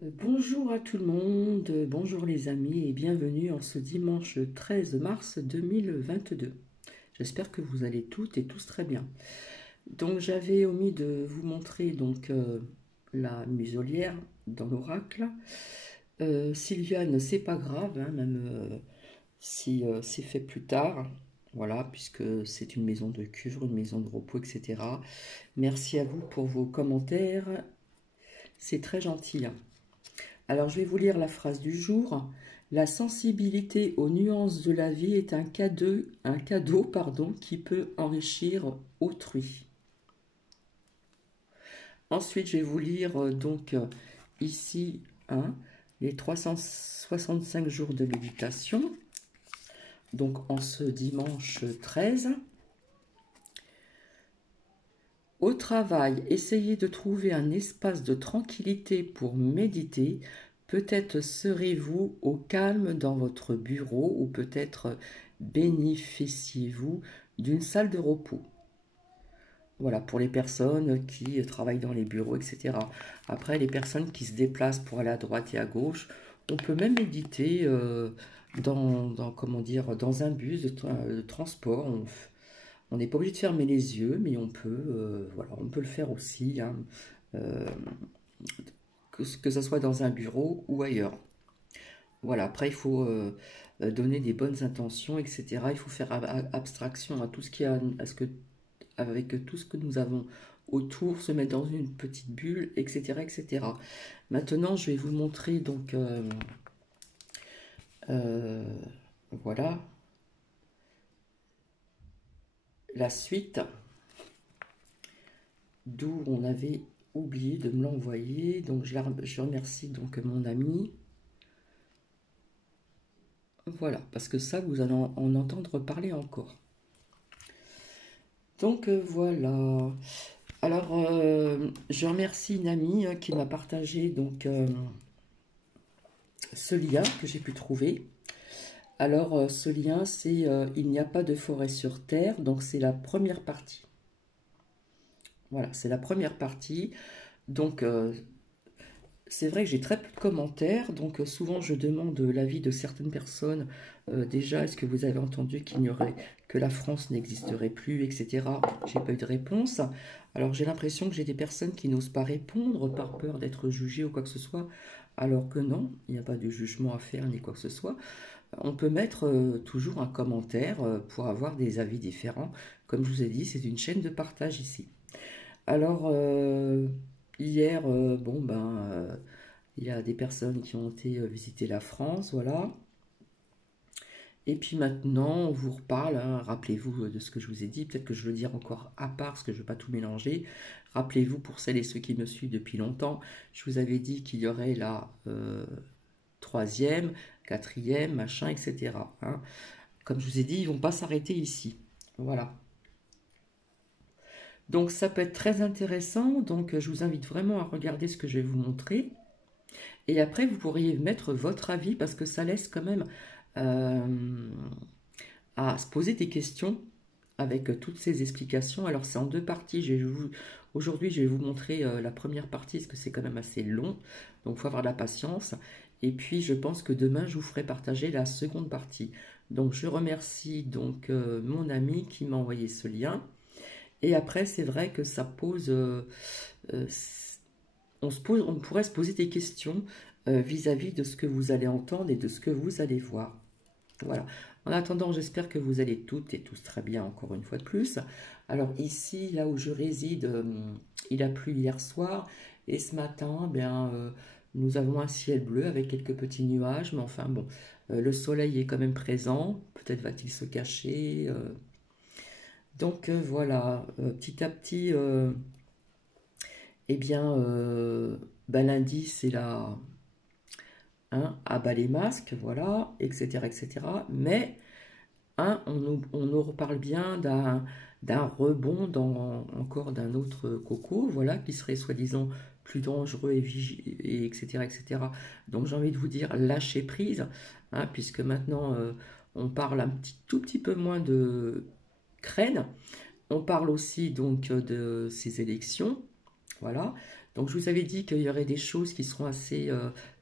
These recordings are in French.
Bonjour à tout le monde, bonjour les amis et bienvenue en ce dimanche 13 mars 2022. J'espère que vous allez toutes et tous très bien. Donc j'avais omis de vous montrer la muselière dans l'oracle. Sylviane, c'est pas grave, hein, même si c'est fait plus tard. Voilà, puisque c'est une maison de cuivre, une maison de repos, etc. Merci à vous pour vos commentaires, c'est très gentil, hein. Alors, je vais vous lire la phrase du jour. La sensibilité aux nuances de la vie est un cadeau, qui peut enrichir autrui. Ensuite, je vais vous lire ici hein, les 365 jours de méditation. Donc, en ce dimanche 13. Au travail, essayez de trouver un espace de tranquillité pour méditer. Peut-être serez-vous au calme dans votre bureau ou peut-être bénéficiez-vous d'une salle de repos. Voilà, pour les personnes qui travaillent dans les bureaux, etc. Après, les personnes qui se déplacent pour aller à droite et à gauche, on peut même méditer comment dire, dans un bus de transport. On n'est pas obligé de fermer les yeux, mais voilà, on peut le faire aussi, hein, euh, que ce soit dans un bureau ou ailleurs. Voilà, après, il faut donner des bonnes intentions, etc. Il faut faire abstraction à tout ce qui a, à ce que, avec tout ce que nous avons autour, se mettre dans une petite bulle, etc., etc. Maintenant, je vais vous montrer euh, voilà, la suite, d'où on avait oublié de me l'envoyer. Donc je remercie donc mon ami. Voilà, parce que ça, vous allez en entendre parler encore. Donc voilà. Alors, je remercie une amie qui m'a partagé ce lien que j'ai pu trouver. Alors, ce lien, c'est Il n'y a pas de forêt sur Terre, donc c'est la première partie. Voilà, c'est la première partie. Donc, c'est vrai que j'ai très peu de commentaires, donc souvent je demande l'avis de certaines personnes. Déjà, est-ce que vous avez entendu que la France n'existerait plus, etc. J'ai pas eu de réponse. Alors j'ai l'impression que j'ai des personnes qui n'osent pas répondre par peur d'être jugées ou quoi que ce soit, alors que non, il n'y a pas de jugement à faire ni quoi que ce soit. On peut mettre toujours un commentaire pour avoir des avis différents. Comme je vous ai dit, c'est une chaîne de partage ici. Alors, hier, il y a des personnes qui ont été visiter la France, voilà. Et puis maintenant, on vous reparle, hein, rappelez-vous de ce que je vous ai dit, peut-être que je veux dire encore à part, parce que je ne veux pas tout mélanger. Rappelez-vous, pour celles et ceux qui me suivent depuis longtemps, je vous avais dit qu'il y aurait la troisième, quatrième, machin, etc., hein. Comme je vous ai dit, ils ne vont pas s'arrêter ici. Voilà. Donc ça peut être très intéressant, donc je vous invite vraiment à regarder ce que je vais vous montrer. Et après, vous pourriez mettre votre avis parce que ça laisse quand même euh, à se poser des questions avec toutes ces explications. Alors c'est en deux parties. Aujourd'hui, je vais vous montrer la première partie parce que c'est quand même assez long, donc il faut avoir de la patience. Et puis je pense que demain, je vous ferai partager la seconde partie. Donc je remercie mon ami qui m'a envoyé ce lien. Et après, c'est vrai que ça pose, euh, on pourrait se poser des questions vis-à-vis de ce que vous allez entendre et de ce que vous allez voir. Voilà. En attendant, j'espère que vous allez toutes et tous très bien, encore une fois de plus. Alors ici, là où je réside, il a plu hier soir et ce matin, nous avons un ciel bleu avec quelques petits nuages, mais enfin bon, le soleil est quand même présent. Peut-être va-t-il se cacher. Voilà, petit à petit, eh bien, lundi, c'est là, hein, à bas les masques, voilà, etc., etc. Mais hein, on nous reparle bien d'un rebond encore d'un autre coco, voilà, qui serait soi-disant plus dangereux et etc., etc. Donc j'ai envie de vous dire, lâchez prise, hein, puisque maintenant on parle tout petit peu moins de crène. On parle aussi de ces élections, voilà. Donc je vous avais dit qu'il y aurait des choses qui seront assez,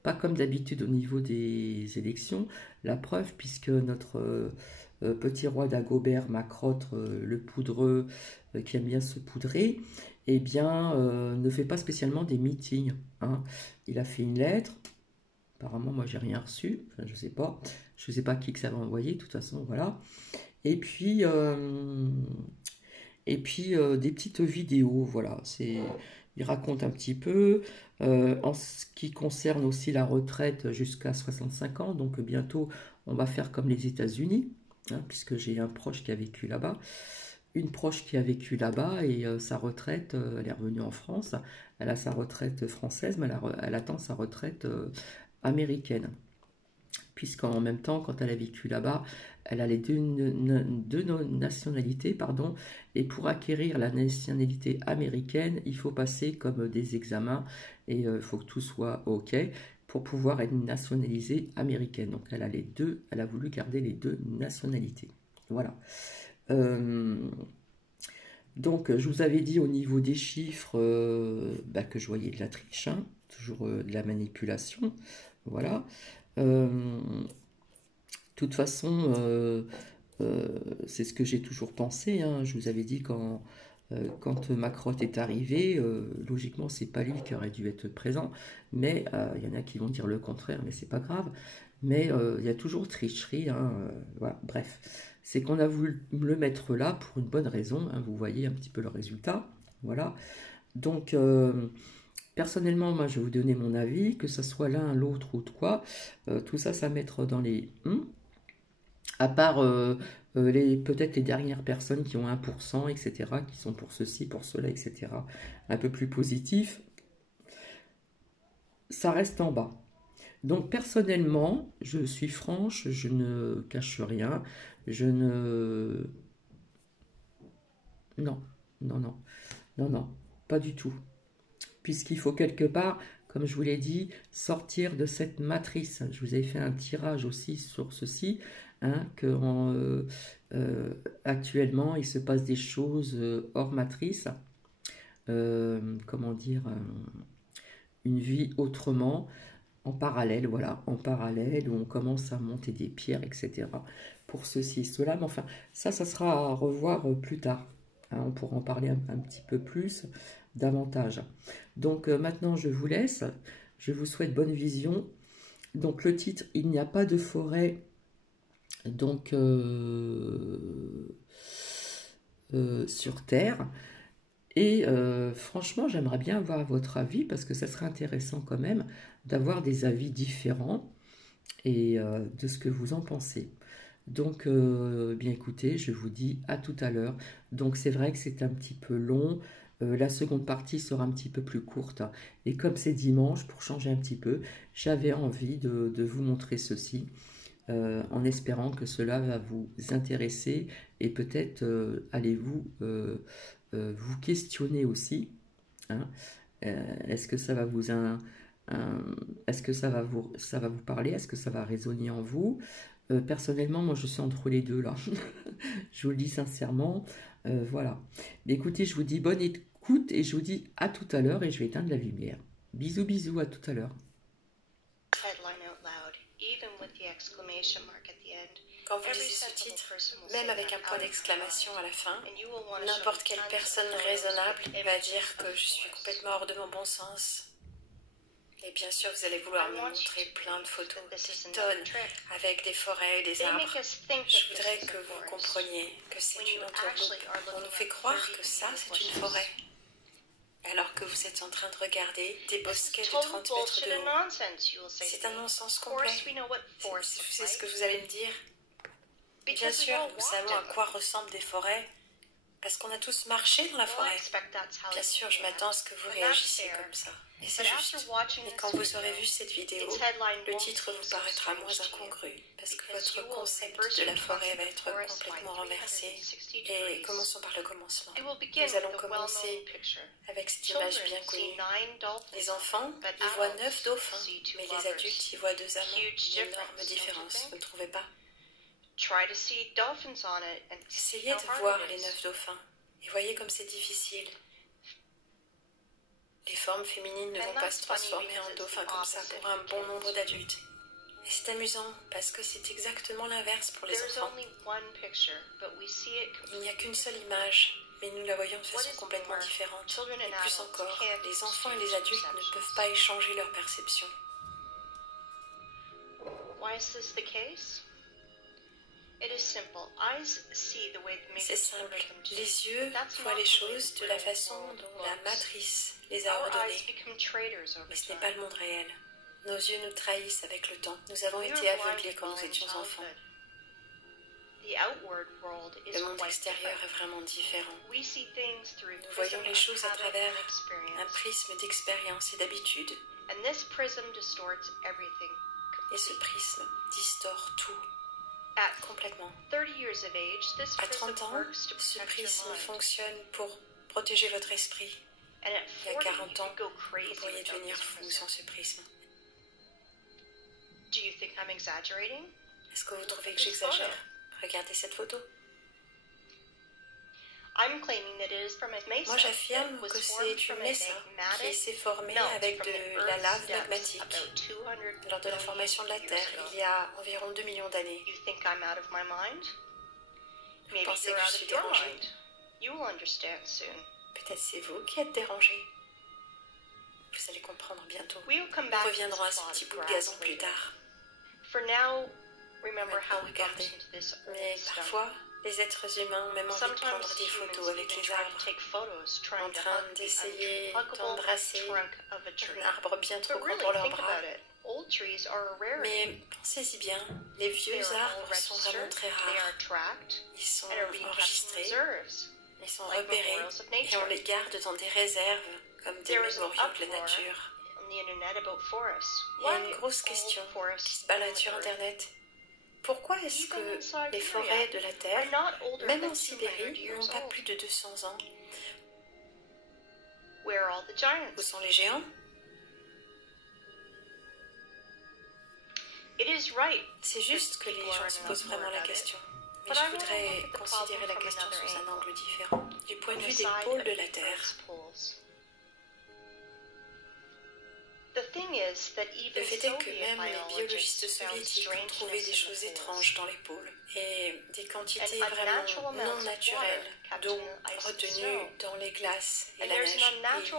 pas comme d'habitude au niveau des élections. La preuve, puisque notre petit roi d'Agobert, Macrotte, le poudreux, qui aime bien se poudrer, eh bien, ne fait pas spécialement des meetings, hein. Il a fait une lettre. Apparemment, moi, j'ai rien reçu. Enfin, je sais pas. Je sais pas qui que ça va envoyer. De toute façon, voilà. Et puis, des petites vidéos, voilà. Il raconte un petit peu. En ce qui concerne aussi la retraite jusqu'à 65 ans, donc bientôt, on va faire comme les États-Unis, hein, puisque j'ai un proche qui a vécu là-bas. Une proche qui a vécu là-bas et sa retraite, elle est revenue en France. Elle a sa retraite française, mais elle attend sa retraite américaine. Puisqu'en même temps, quand elle a vécu là-bas, elle a les deux nationalités, pardon, et pour acquérir la nationalité américaine, il faut passer comme des examens, et il faut que tout soit OK pour pouvoir être nationalisée américaine. Donc elle a les deux, elle a voulu garder les deux nationalités. Voilà. Donc, je vous avais dit au niveau des chiffres que je voyais de la triche, hein, toujours de la manipulation. Voilà. De toute façon, c'est ce que j'ai toujours pensé, hein. Je vous avais dit quand Macron est arrivé, logiquement, c'est pas lui qui aurait dû être présent. Mais il y en a qui vont dire le contraire, mais c'est pas grave. Mais il y a toujours tricherie, hein, voilà, bref. C'est qu'on a voulu le mettre là pour une bonne raison, hein, vous voyez un petit peu le résultat. Voilà. Donc, personnellement, moi, je vais vous donner mon avis, que ça soit l'un, l'autre ou de quoi. Tout ça, ça va mettre dans les à part peut-être les dernières personnes qui ont 1%, etc., qui sont pour ceci, pour cela, etc., un peu plus positifs, ça reste en bas. Donc personnellement, je suis franche, je ne cache rien, je ne... Non, non, non, non, non, pas du tout. Puisqu'il faut quelque part, comme je vous l'ai dit, sortir de cette matrice. Je vous avais fait un tirage aussi sur ceci, hein, actuellement, il se passe des choses hors matrice. Comment dire, une vie autrement, en parallèle, voilà, en parallèle, où on commence à monter des pierres, etc. Pour ceci et cela. Mais enfin, ça sera à revoir plus tard, hein. On pourra en parler un petit peu plus, davantage. Donc maintenant, je vous laisse. Je vous souhaite bonne vision. Donc le titre, il n'y a pas de forêt. Donc sur Terre. Et franchement, j'aimerais bien avoir votre avis parce que ça serait intéressant quand même d'avoir des avis différents et de ce que vous en pensez. Donc, bien écoutez, je vous dis à tout à l'heure. Donc, c'est vrai que c'est un petit peu long. La seconde partie sera un petit peu plus courte. Et comme c'est dimanche, pour changer un petit peu, j'avais envie de vous montrer ceci. En espérant que cela va vous intéresser et peut-être allez-vous vous questionner aussi, hein. Est-ce que ça va vous est-ce que ça va vous parler? Est-ce que ça va résonner en vous? Personnellement, moi je suis entre les deux là. Je vous le dis sincèrement. Voilà. Mais écoutez, je vous dis bonne écoute et je vous dis à tout à l'heure et je vais éteindre la lumière. Bisous, bisous, à tout à l'heure. Quand vous lisez ce titre, même avec un point d'exclamation à la fin, n'importe quelle personne raisonnable va dire que je suis complètement hors de mon bon sens. Et bien sûr, vous allez vouloir me montrer plein de photos, des tonnes, avec des forêts et des arbres. Je voudrais que vous compreniez que c'est une entourloupe. On nous fait croire que ça, c'est une forêt. Alors que vous êtes en train de regarder des bosquets de 30 mètres de haut. C'est un non-sens complet. C'est ce que vous allez me dire. Bien sûr, nous savons à quoi ressemblent des forêts, parce qu'on a tous marché dans la forêt. Bien sûr, je m'attends à ce que vous réagissiez comme ça. Et c'est juste. Et quand vous aurez vu cette vidéo, le titre vous paraîtra moins incongru, parce que votre concept de la forêt va être complètement renversé. Et commençons par le commencement. Nous allons commencer avec cette image bien connue. Les enfants y voient 9 dauphins, mais les adultes y voient 2 amants. Une énorme différence, vous ne trouvez pas? Essayez de voir les 9 dauphins et voyez comme c'est difficile. Les formes féminines ne vont pas se transformer en dauphins comme ça pour un bon nombre d'adultes. Et c'est amusant parce que c'est exactement l'inverse pour les enfants. Il n'y a qu'une seule image, mais nous la voyons de façon complètement différente. Et plus encore, les enfants et les adultes ne peuvent pas échanger leur perception. C'est simple. Les yeux voient les choses de la façon dont la matrice les a ordonnées. Mais ce n'est pas le monde réel. Nos yeux nous trahissent avec le temps. Nous avons été aveuglés quand nous étions enfants. Le monde extérieur est vraiment différent. Nous voyons les choses à travers un prisme d'expérience et d'habitude. Et ce prisme distord tout. Complètement. À 30 ans, ce prisme fonctionne pour protéger votre esprit. Il y a 40 ans, vous pourriez devenir fou sans ce prisme. Est-ce que vous trouvez que j'exagère? Regardez cette photo. Moi, j'affirme que c'est une mesa qui s'est formée avec de la lave magmatique lors de la formation de la Terre il y a environ 2 millions d'années. Vous pensez que je suis dérangée? Peut-être c'est vous qui êtes dérangé. Vous allez comprendre bientôt. Nous reviendrons à ce petit bout de gazon plus tard. Maintenant, regardez. Mais parfois, les êtres humains ont même envie de prendre des photos avec les arbres, en train d'essayer d'embrasser un arbre bien trop grand pour leurs bras. Mais pensez-y bien, les vieux arbres sont vraiment très rares. Ils sont enregistrés, ils sont repérés et on les garde dans des réserves comme des mémoriaux de la nature. Il y a une grosse question qui se balade sur Internet. Pourquoi est-ce que les forêts de la Terre, même en Sibérie, n'ont pas plus de 200 ans? Où sont les géants? C'est juste que les gens se posent vraiment la question. Mais je voudrais considérer la question sous un angle différent, du point de vue des pôles de la Terre. Le fait est que même les biologistes soviétiques ont trouvé des choses étranges dans les pôles et des quantités vraiment non naturelles d'eau retenue dans les glaces et la neige. Et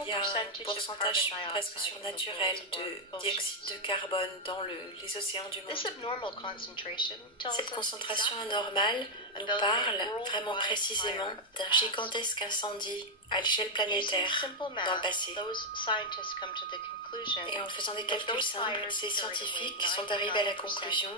il y a un pourcentage presque surnaturel de dioxyde de carbone dans les océans du monde. Cette concentration anormale nous parle vraiment précisément d'un gigantesque incendie à l'échelle planétaire dans le passé. Et en faisant des calculs simples, ces scientifiques sont arrivés à la conclusion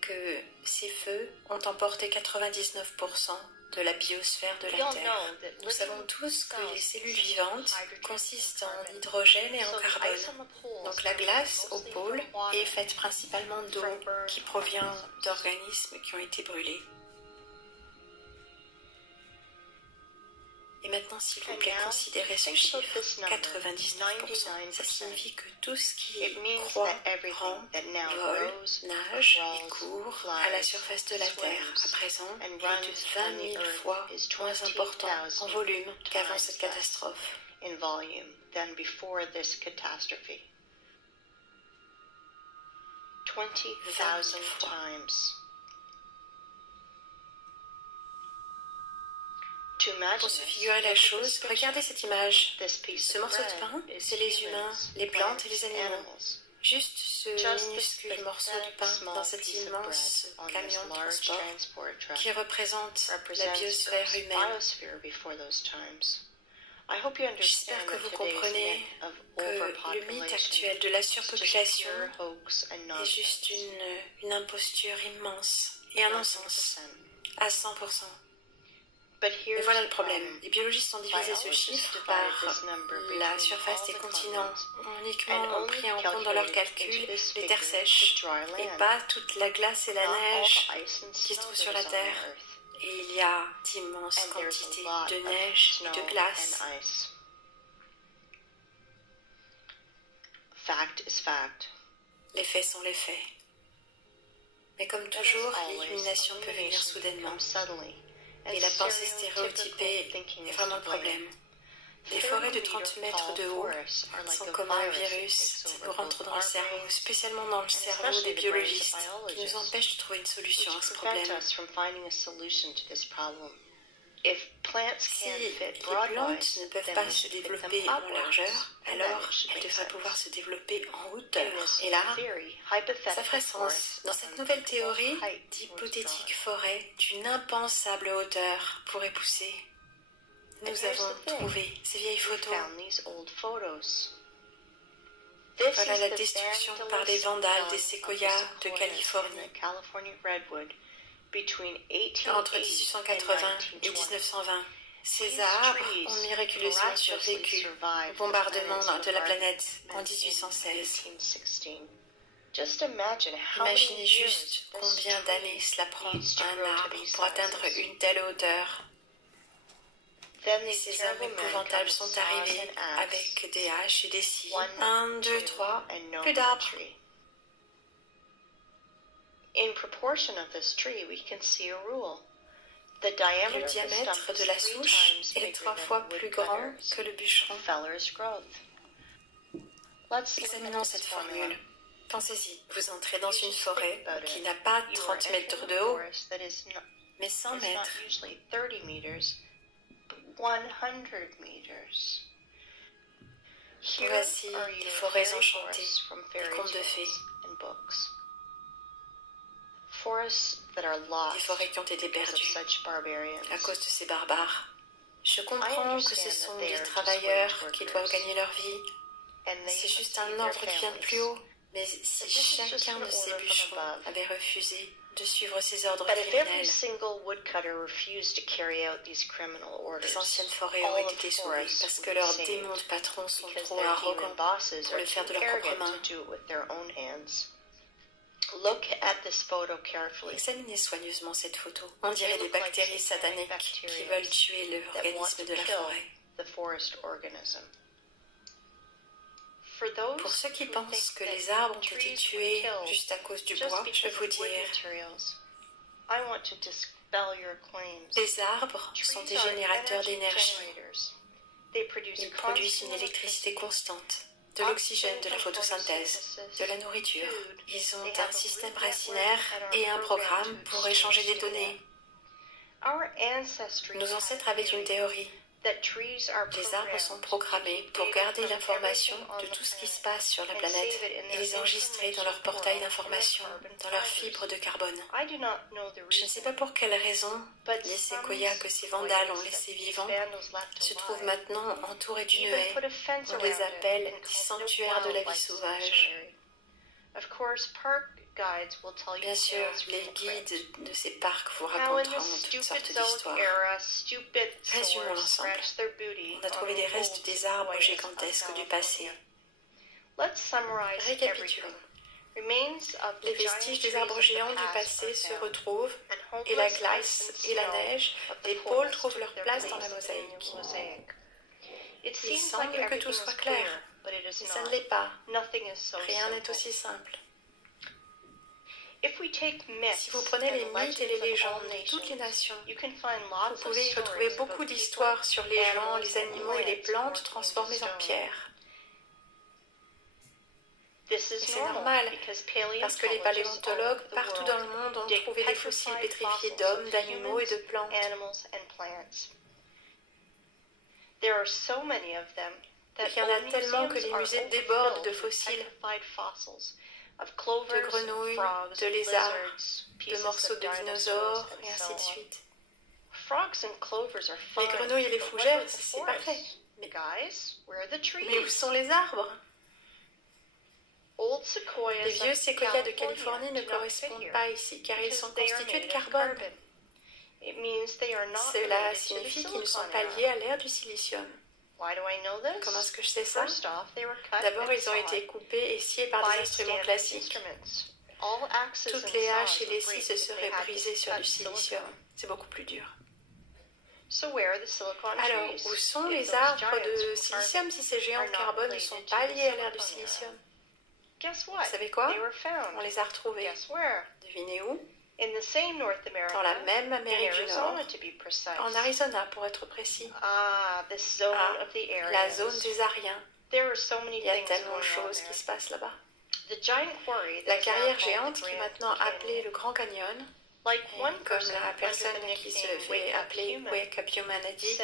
que ces feux ont emporté 99% de la biosphère de la Terre. Nous savons tous que les cellules vivantes consistent en hydrogène et en carbone. Donc la glace au pôle est faite principalement d'eau qui provient d'organismes qui ont été brûlés. Et maintenant, s'il vous plaît, considérez ce chiffre, 99%. Ça signifie que tout ce qui croît, rampe, vole, nage et court à la surface de la Terre, à présent, est de 20 000 fois moins important en volume qu'avant cette catastrophe. 20 000 fois. Pour se figurer la chose, regardez cette image. Ce morceau de pain, c'est les humains, les plantes et les animaux. Juste ce minuscule morceau de pain dans cet immense camion de transport qui représente la biosphère humaine. J'espère que vous comprenez que le mythe actuel de la surpopulation est juste une imposture immense et un non-sens à 100%. Mais voilà le problème. Les biologistes ont divisé ce chiffre par la surface des continents, ont uniquement pris en compte dans leurs calculs les terres sèches et pas toute la glace et la neige qui se trouvent sur la Terre. Et il y a d'immenses quantités de neige et de glace. Les faits sont les faits. Mais comme toujours, l'illumination peut venir soudainement. Et la pensée stéréotypée est vraiment le problème. Les forêts de 30 mètres de haut sont comme un virus, ça nous rentre dans le cerveau, spécialement dans le cerveau des biologistes, qui nous empêche de trouver une solution à ce problème. Si les plantes ne peuvent pas se développer en largeur, alors elles devraient pouvoir se développer en hauteur. Et là, ça ferait sens. Dans cette nouvelle théorie, d'hypothétiques forêts d'une impensable hauteur pourraient pousser. Nous avons trouvé ces vieilles photos. Voilà la destruction par les vandales des séquoias de Californie. Entre 1880 et 1920, ces arbres ont miraculeusement survécu au bombardement de la planète en 1816. Imaginez juste combien d'années cela prend à un arbre pour atteindre une telle hauteur. Et ces hommes épouvantables sont arrivés avec des haches et des scies. 1, 2, 3, plus d'arbres. Le diamètre de la souche est 3 fois plus grand que le bûcheron. Examinons cette formule. Pensez-y, vous entrez dans une forêt qui n'a pas 30 mètres de haut, mais 100 mètres. Voici les forêts enchantées, des contes de fées. Des forêts qui ont été perdues à cause de ces barbares. Je comprends que ce sont des travailleurs qui doivent gagner leur vie. C'est juste un ordre qui vient de plus haut. Mais si chacun de ces bûcherons avait refusé de suivre ces ordres criminels, les anciennes forêts auraient été sauvées parce que leurs démons de patrons sont trop arrogants pour le faire de leurs propres mains. Examinez soigneusement cette photo. On dirait des bactéries sataniques qui veulent tuer l'organisme de la forêt. Pour ceux qui pensent que les arbres ont été tués juste à cause du bois, je vais vous dire, les arbres sont des générateurs d'énergie. Ils produisent une électricité constante, de l'oxygène, de la photosynthèse, de la nourriture. Ils ont un système racinaire et un programme pour échanger des données. Nos ancêtres avaient une théorie. Les arbres sont programmés pour garder l'information de tout ce qui se passe sur la planète et les enregistrer dans leur portail d'information, dans leurs fibres de carbone. Je ne sais pas pour quelle raison les séquoias que ces vandales ont laissés vivants se trouvent maintenant entourés d'une haie. On les appelle des sanctuaires de la vie sauvage. Bien sûr, les guides de ces parcs vous raconteront toutes sortes d'histoires. Résumons l'ensemble. On a trouvé des restes des arbres gigantesques du passé. Récapitulons. Les vestiges des arbres géants du passé se retrouvent et la glace et la neige, les pôles trouvent leur place dans la mosaïque. Il semble que tout soit clair, mais ça ne l'est pas. Rien n'est aussi simple. Si vous prenez les mythes et les légendes de toutes les nations, vous pouvez y retrouver beaucoup d'histoires sur les gens, les animaux et les plantes transformés en pierre. C'est normal, parce que les paléontologues partout dans le monde ont trouvé des fossiles pétrifiés d'hommes, d'animaux et de plantes. Il y en a tellement que les musées débordent de fossiles, de grenouilles, de lézards, de morceaux de dinosaures, et ainsi de suite. Les grenouilles et les fougères, c'est parfait. Mais où sont les arbres? Les vieux séquoias de Californie ne correspondent pas ici, car ils sont constitués de carbone. Cela signifie qu'ils ne sont pas liés à l'ère du silicium. Comment est-ce que je sais ça? D'abord, ils ont été coupés et sciés par des instruments classiques. Toutes les haches et les scies se seraient brisées sur du silicium. C'est beaucoup plus dur. Alors, où sont les arbres de silicium si ces géants de carbone ne sont pas liés à l'ère du silicium? Vous savez quoi? On les a retrouvés. Devinez où? Dans la même Amérique du Nord, en Arizona pour être précis. La zone des Ariens. Il y a tellement de choses qui se passent là-bas. La carrière géante qui est maintenant appelée le Grand Canyon, et comme la personne qui se fait appeler Wake Up Humanity,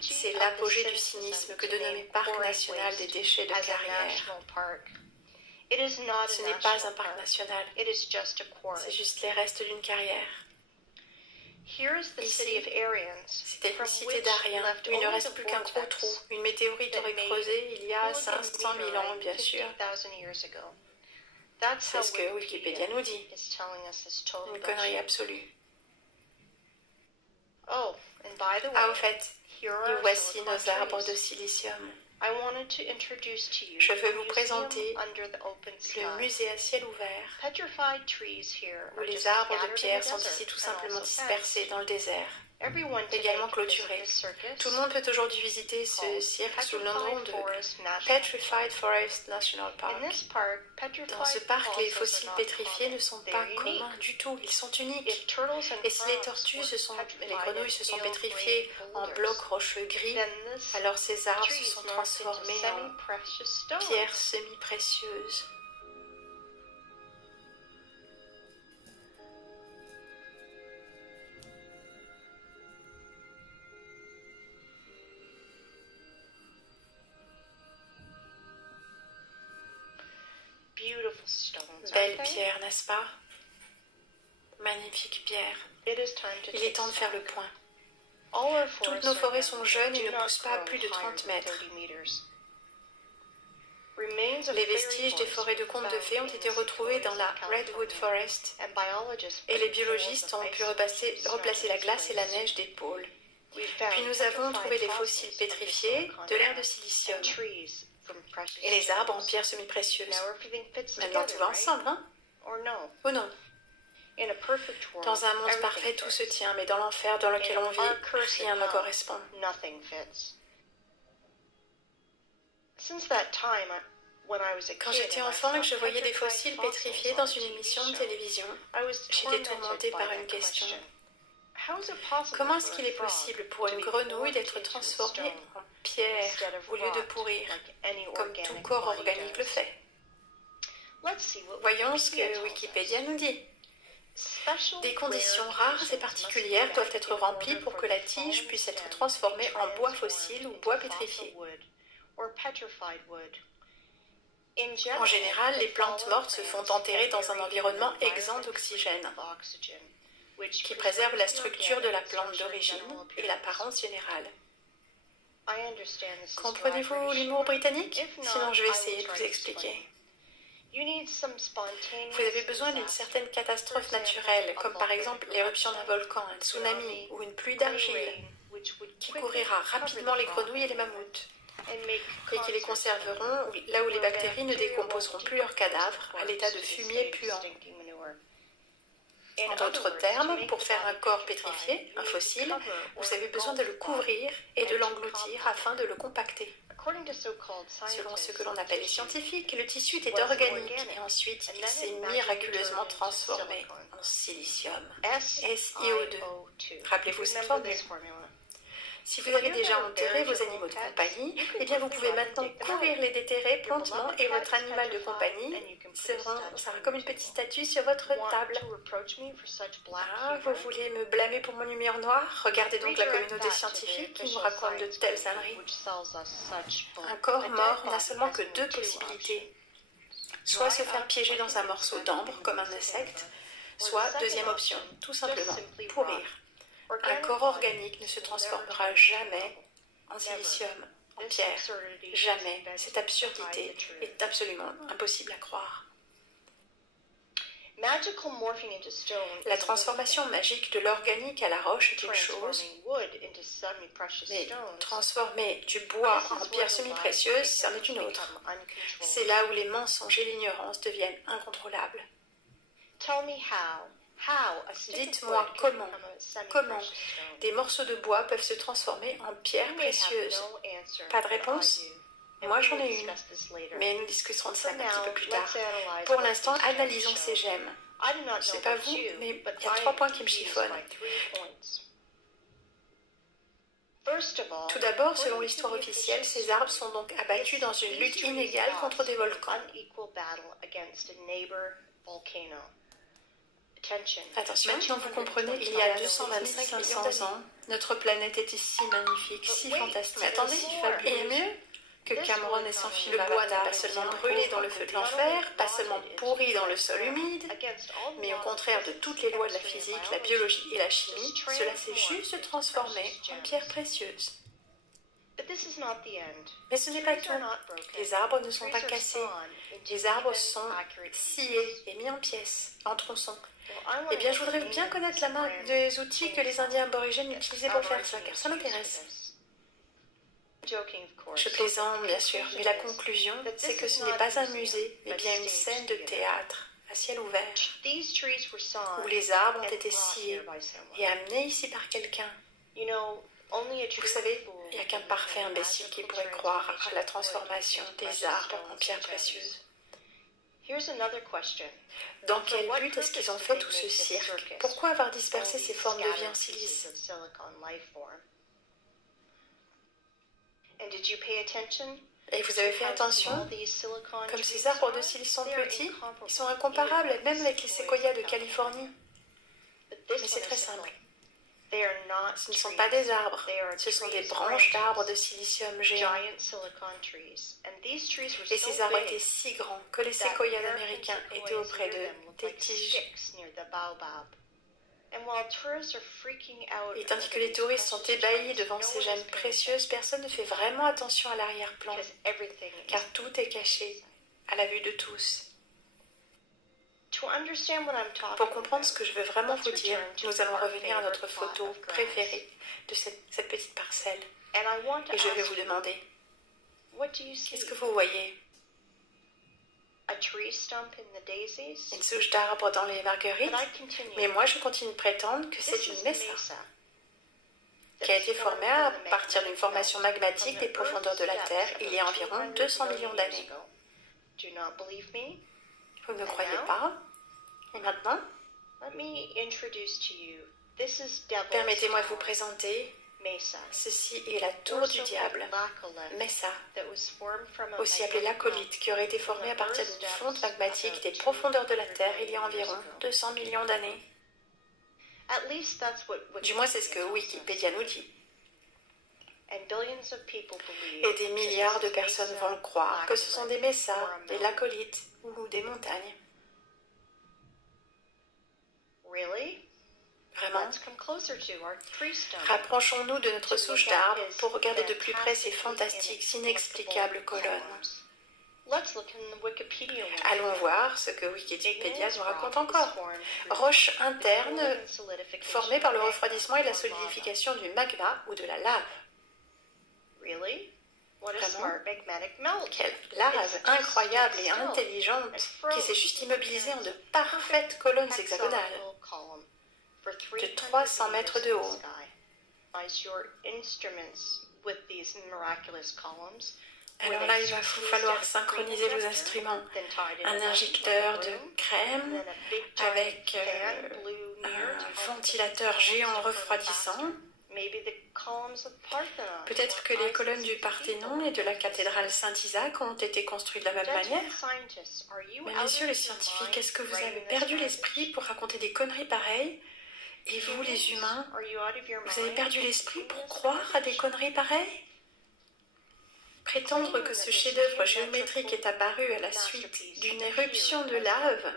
c'est l'apogée du cynisme que de nommer Parc national des déchets de carrière. Ce n'est pas un parc national, c'est juste les restes d'une carrière. Ici, c'était une cité d'Ariens, où il ne reste plus qu'un gros trou. Une météorite aurait creusé il y a 500 000 ans, bien sûr. C'est ce que Wikipédia nous dit. Une connerie absolue. Ah, au fait, et voici nos arbres de silicium. Je veux vous présenter le musée à ciel ouvert, où les arbres de pierre sont ici tout simplement dispersés dans le désert, également clôturés. Tout le monde peut aujourd'hui visiter ce cirque sous le nom de Petrified Forest National Park. Dans ce parc, les fossiles pétrifiés ne sont pas communs du tout, ils sont uniques. Et si les les grenouilles se sont pétrifiées en blocs rocheux gris, alors ces arbres se sont transformés en pierres semi-précieuses. Belle pierre, n'est-ce pas? Magnifique pierre. Il est temps de faire le point. Toutes nos forêts sont jeunes et ne poussent pas à plus de 30 mètres. Les vestiges des forêts de contes de fées ont été retrouvés dans la Redwood Forest et les biologistes ont pu replacer la glace et la neige des pôles. Puis nous avons trouvé des fossiles pétrifiés de l'air de silicium et les arbres en pierres semi-précieuses. Maintenant tout va ensemble, hein? Oh non. Dans un monde parfait, tout se tient, mais dans l'enfer dans lequel on vit, rien ne correspond. Quand j'étais enfant et que je voyais des fossiles pétrifiés dans une émission de télévision, j'étais tourmentée par une question. Comment est-ce qu'il est possible pour une grenouille d'être transformée en pierre au lieu de pourrir, comme tout corps organique le fait? Voyons ce que Wikipédia nous dit. Des conditions rares et particulières doivent être remplies pour que la tige puisse être transformée en bois fossile ou bois pétrifié. En général, les plantes mortes se font enterrer dans un environnement exempt d'oxygène, qui préserve la structure de la plante d'origine et l'apparence générale. Comprenez-vous l'humour britannique? Sinon, je vais essayer de vous expliquer. Vous avez besoin d'une certaine catastrophe naturelle, comme par exemple l'éruption d'un volcan, un tsunami ou une pluie d'argile, qui courira rapidement les grenouilles et les mammouths, et qui les conserveront là où les bactéries ne décomposeront plus leurs cadavres à l'état de fumier puant. En d'autres termes, pour faire un corps pétrifié, un fossile, vous avez besoin de le couvrir et de l'engloutir afin de le compacter. Selon ce que l'on appelle les scientifiques, le tissu était organique et ensuite il s'est miraculeusement transformé en silicium, SiO2. Rappelez-vous cette formule. Si vous avez déjà enterré vos animaux de compagnie, eh bien vous pouvez maintenant courir les déterrer promptement et votre animal de compagnie sera comme une petite statue sur votre table. Ah, vous voulez me blâmer pour mon humeur noire? Regardez donc la communauté scientifique qui nous raconte de telles âneries. Un corps mort n'a seulement que deux possibilités. Soit se faire piéger dans un morceau d'ambre comme un insecte, soit, deuxième option, tout simplement, pourrir. Un corps organique ne se transformera jamais en silicium, en pierre. Jamais. Cette absurdité est absolument impossible à croire. La transformation magique de l'organique à la roche est une chose, mais transformer du bois en pierre semi-précieuse, c'en est une autre. C'est là où les mensonges et l'ignorance deviennent incontrôlables. Dites-moi comment des morceaux de bois peuvent se transformer en pierres précieuses. Pas de réponse? Moi j'en ai une, mais nous discuterons de ça un petit peu plus tard. Pour l'instant, analysons ces gemmes. Je ne sais pas vous, mais il y a 3 points qui me chiffonnent. Tout d'abord, selon l'histoire officielle, ces arbres sont donc abattus dans une lutte inégale contre des volcans. Attention, maintenant vous comprenez, il y a 225-500 ans, notre planète était si magnifique, si fantastique. Mais attendez, et mieux que Cameron et son film Avatar, pas seulement brûlé dans le feu de l'enfer, pas seulement pourri dans le sol humide, mais au contraire de toutes les lois de la physique, la biologie et la chimie, cela s'est juste transformé en pierre précieuse. Mais ce n'est pas tout. Les arbres ne sont pas cassés. Les arbres sont sciés et mis en pièces, en tronçons. Eh bien, je voudrais bien connaître la marque des outils que les Indiens aborigènes utilisaient pour faire ça, car ça m'intéresse. Je plaisante, bien sûr, mais la conclusion, c'est que ce n'est pas un musée, mais bien une scène de théâtre, à ciel ouvert, où les arbres ont été sciés et amenés ici par quelqu'un. Vous savez, il n'y a qu'un parfait imbécile qui pourrait croire à la transformation des arbres en pierres précieuses. Dans quel but est-ce qu'ils ont fait tout ce cirque? Pourquoi avoir dispersé ces formes de vie en silice? Et vous avez fait attention? Comme ces arbres de silice sont petits, ils sont incomparables même avec les séquoias de Californie. Mais c'est très simple. Ce ne sont pas des arbres, ce sont des branches d'arbres de silicium géants. Et ces arbres étaient si grands que les séquoias américains étaient auprès d'eux, des tiges. Et tandis que les touristes sont ébahis devant ces gemmes précieuses, personne ne fait vraiment attention à l'arrière-plan, car tout est caché à la vue de tous. Pour comprendre ce que je veux vraiment vous dire, nous allons revenir à notre photo préférée de cette petite parcelle. Et je vais vous demander, qu'est-ce que vous voyez? Une souche d'arbre dans les marguerites? Mais moi je continue de prétendre que c'est une mesa, qui a été formée à partir d'une formation magmatique des profondeurs de la Terre il y a environ 200 millions d'années. Vous ne me croyez pas? Et maintenant, permettez-moi de vous présenter. Ceci est la tour du diable, Mesa, aussi appelée l'acolite, qui aurait été formée à partir d'une fonte magmatique des profondeurs de la Terre il y a environ 200 millions d'années. Du moins, c'est ce que Wikipédia nous dit. Et des milliards de personnes vont le croire, que ce sont des messas, des lacolites ou des montagnes. Vraiment? Rapprochons-nous de notre souche d'arbre pour regarder de plus près ces fantastiques, inexplicables colonnes. Allons voir ce que Wikipédia nous raconte encore. Roches internes formées par le refroidissement et la solidification du magma ou de la lave. Vraiment? Quelle lave incroyable et intelligente qui s'est juste immobilisée en de parfaites colonnes hexagonales de 300 mètres de haut. Alors là, il va vous falloir synchroniser vos instruments. Un injecteur de crème avec un ventilateur géant refroidissant. Peut-être que les colonnes du Parthénon et de la cathédrale Saint-Isaac ont été construites de la même manière. Mais messieurs les scientifiques, est-ce que vous avez perdu l'esprit pour raconter des conneries pareilles? Et vous, les humains, vous avez perdu l'esprit pour croire à des conneries pareilles? Prétendre que ce chef-d'œuvre géométrique est apparu à la suite d'une éruption de lave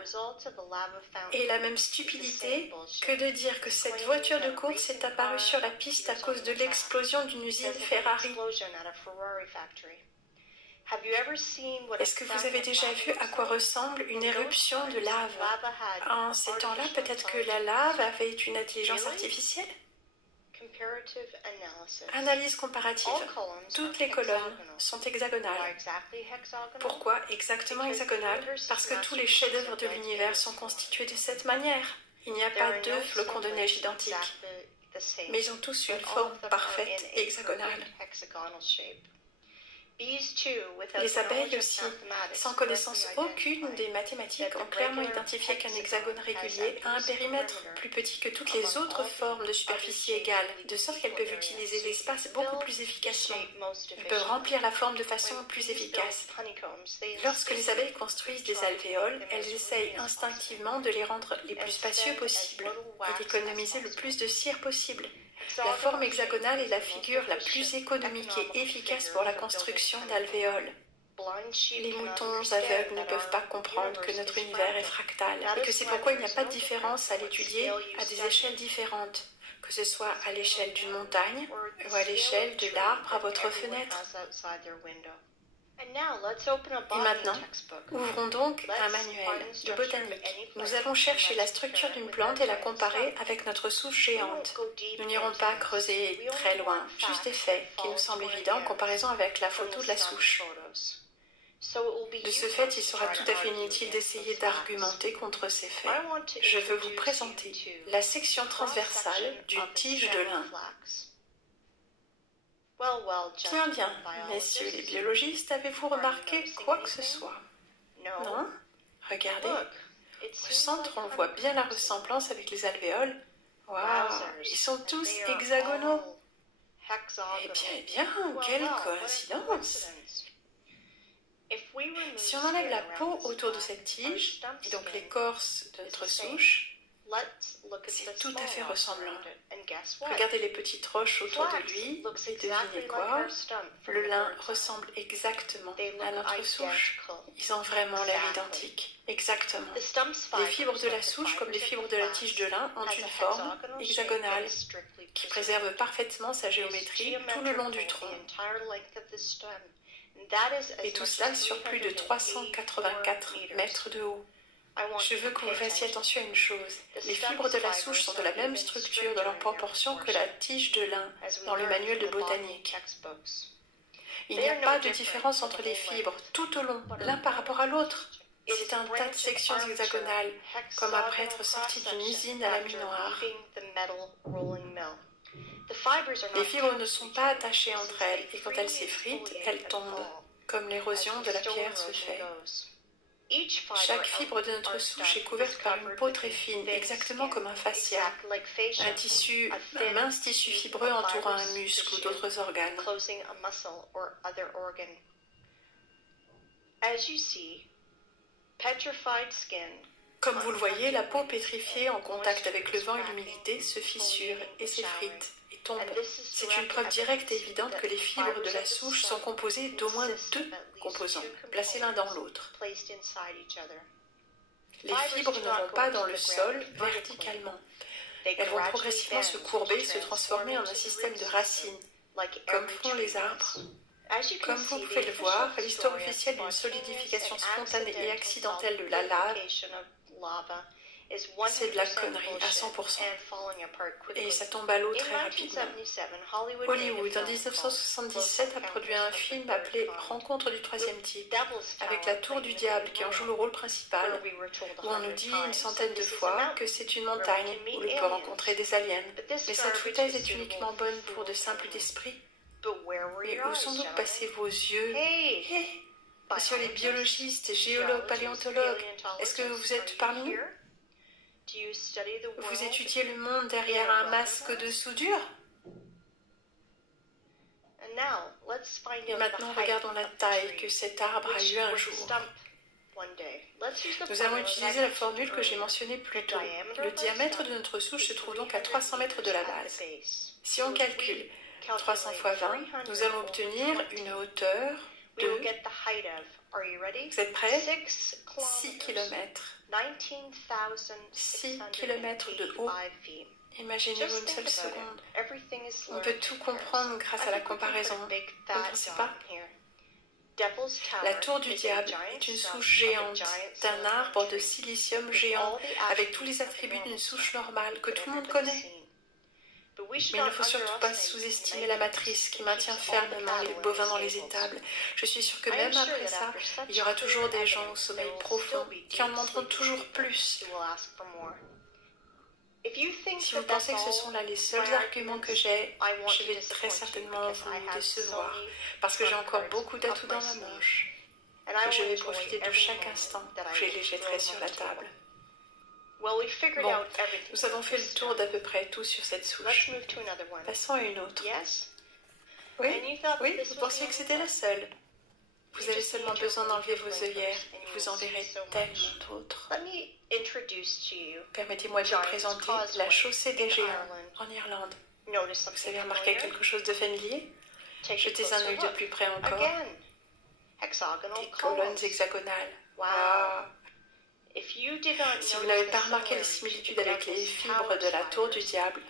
est la même stupidité que de dire que cette voiture de course est apparue sur la piste à cause de l'explosion d'une usine Ferrari. Est-ce que vous avez déjà vu à quoi ressemble une éruption de lave? En ces temps-là, peut-être que la lave avait une intelligence artificielle? Analyse comparative. Toutes les colonnes sont hexagonales. Pourquoi exactement hexagonales? Parce que tous les chefs-d'œuvre de l'univers sont constitués de cette manière. Il n'y a pas deux flocons de neige identiques, mais ils ont tous une forme parfaite et hexagonale. Les abeilles aussi, sans connaissance aucune des mathématiques, ont clairement identifié qu'un hexagone régulier a un périmètre plus petit que toutes les autres formes de superficie égale, de sorte qu'elles peuvent utiliser l'espace beaucoup plus efficacement. Elles peuvent remplir la forme de façon plus efficace. Lorsque les abeilles construisent des alvéoles, elles essayent instinctivement de les rendre les plus spacieux possibles et d'économiser le plus de cire possible. La forme hexagonale est la figure la plus économique et efficace pour la construction d'alvéoles. Les moutons aveugles ne peuvent pas comprendre que notre univers est fractal et que c'est pourquoi il n'y a pas de différence à l'étudier à des échelles différentes, que ce soit à l'échelle d'une montagne ou à l'échelle de l'arbre à votre fenêtre. Et maintenant, ouvrons donc un manuel de botanique. Nous allons chercher la structure d'une plante et la comparer avec notre souche géante. Nous n'irons pas creuser très loin, juste des faits qui nous semblent évidents en comparaison avec la photo de la souche. De ce fait, il sera tout à fait inutile d'essayer d'argumenter contre ces faits. Je veux vous présenter la section transversale d'une tige de lin. Bien, messieurs les biologistes, avez-vous remarqué quoi que ce soit? Non? Regardez. Au centre, on voit bien la ressemblance avec les alvéoles. Waouh, ils sont tous hexagonaux. Eh bien, quelle coïncidence! Si on enlève la peau autour de cette tige, et donc l'écorce de notre souche, c'est tout à fait ressemblant. Regardez les petites roches autour de lui et devinez quoi? Le lin ressemble exactement à notre souche. Ils ont vraiment l'air identiques. Exactement. Les fibres de la souche, comme les fibres de la tige de lin, ont une forme hexagonale qui préserve parfaitement sa géométrie tout le long du tronc. Et tout cela sur plus de 384 mètres de haut. Je veux que vous fassiez attention à une chose. Les fibres de la souche sont de la même structure dans leurs proportions que la tige de lin dans le manuel de botanique. Il n'y a pas de différence entre les fibres tout au long, l'un par rapport à l'autre. C'est un tas de sections hexagonales, comme après être sorti d'une usine à la minoire. Les fibres ne sont pas attachées entre elles et quand elles s'effritent, elles tombent, comme l'érosion de la pierre se fait. Chaque fibre de notre souche est couverte par une peau très fine, exactement comme un fascia, un mince tissu fibreux entourant un muscle ou d'autres organes. Comme vous le voyez, la peau pétrifiée en contact avec le vent et l'humidité se fissure et s'effrite et tombe. C'est une preuve directe et évidente que les fibres de la souche sont composées d'au moins deux composants, placés l'un dans l'autre. Les fibres ne vont pas dans le sol verticalement. Elles vont progressivement se courber et se transformer en un système de racines, comme font les arbres. Comme vous pouvez le voir, l'histoire officielle d'une solidification spontanée et accidentelle de la lave, c'est de la connerie à 100%. Et ça tombe à l'eau très rapidement. Hollywood, en 1977, a produit un film appelé Rencontre du troisième type, avec la tour du diable qui en joue le rôle principal, où on nous dit une centaine de fois que c'est une montagne où l'on peut rencontrer des aliens. Mais cette foutaise est uniquement bonne pour de simples esprits. Mais où sont donc passés vos yeux? Monsieur les biologistes, géologues, paléontologues, est-ce que vous êtes parmi nous? Vous étudiez le monde derrière un masque de soudure? Et maintenant, regardons la taille que cet arbre a eu un jour. Nous allons utiliser la formule que j'ai mentionnée plus tôt. Le diamètre de notre souche se trouve donc à 300 mètres de la base. Si on calcule 300 fois 20, nous allons obtenir une hauteur de... Vous êtes prêts? 6 km. 6 km de haut. Imaginez-vous une seule seconde. On peut tout comprendre grâce à la comparaison. Vous ne pensez pas? La tour du diable est une souche géante d'un arbre de silicium géant avec tous les attributs d'une souche normale que tout le monde connaît. Mais il ne faut surtout pas sous-estimer la matrice qui maintient fermement les bovins dans les étables. Je suis sûre que même après ça, il y aura toujours des gens au sommeil profond qui en demanderont toujours plus. Si vous pensez que ce sont là les seuls arguments que j'ai, je vais très certainement vous décevoir, parce que j'ai encore beaucoup d'atouts dans ma manche, et je vais profiter de chaque instant où je les jetterai sur la table. Bon, nous avons fait le tour d'à peu près tout sur cette souche. Passons à une autre. Oui, oui, vous pensiez que c'était la seule. Vous avez seulement besoin d'enlever vos œillères et vous en verrez tellement d'autres. Permettez-moi de vous présenter la chaussée des géants en Irlande. Vous avez remarqué quelque chose de familier? Jetez un œil de plus près encore. Des colonnes hexagonales. Waouh! Si vous n'avez pas remarqué les similitudes avec les fibres de la tour du diable,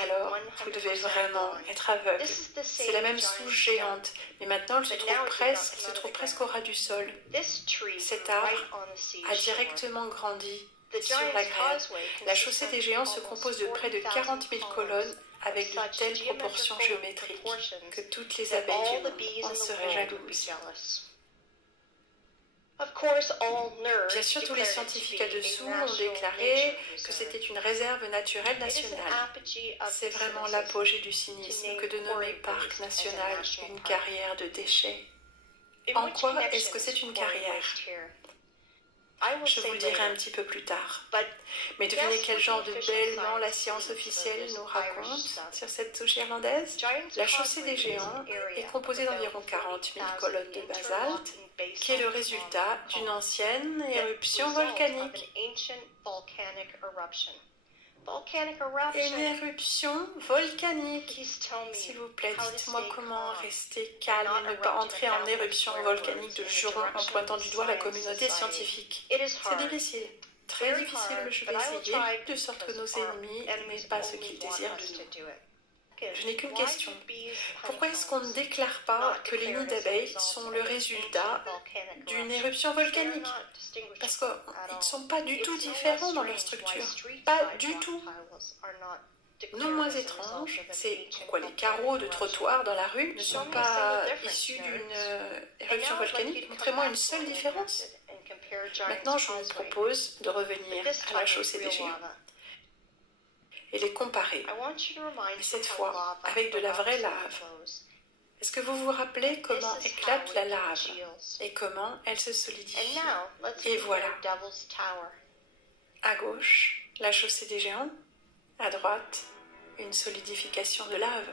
alors vous devez vraiment être aveugle. C'est la même souche géante, mais maintenant elle se trouve presque au ras du sol. Cet arbre a directement grandi sur la grève. La chaussée des géants se compose de près de 40 000 colonnes avec de telles proportions géométriques que toutes les abeilles du monde en seraient jalouses. Bien sûr, tous les scientifiques à-dessous ont déclaré que c'était une réserve naturelle nationale. C'est vraiment l'apogée du cynisme que de nommer parc national une carrière de déchets. En quoi est-ce que c'est une carrière? Je vous le dirai un petit peu plus tard. Mais devinez quel genre de bêlement la science officielle nous raconte sur cette souche irlandaise? La chaussée des géants est composée d'environ 40 000 colonnes de basalte, qui est le résultat d'une ancienne éruption volcanique. Une éruption volcanique. S'il vous plaît, dites-moi comment rester calme et ne pas entrer en éruption volcanique de jurons en pointant du doigt la communauté scientifique. C'est difficile, très difficile, mais je vais essayer, de sorte que nos ennemis n'aient pas ce qu'ils désirent de nous. Je n'ai qu'une question. Pourquoi est-ce qu'on ne déclare pas que les nids d'abeilles sont le résultat d'une éruption volcanique? Parce qu'ils ne sont pas du tout différents dans leur structure. Pas du tout. Non moins étrange, c'est pourquoi les carreaux de trottoir dans la rue ne sont pas issus d'une éruption volcanique. Montrez-moi une seule différence. Maintenant, je vous propose de revenir à la chaussée des géants et les comparer, mais cette fois avec de la vraie lave. Est-ce que vous vous rappelez comment éclate la lave et comment elle se solidifie? Et voilà. À gauche, la chaussée des géants. À droite, une solidification de lave.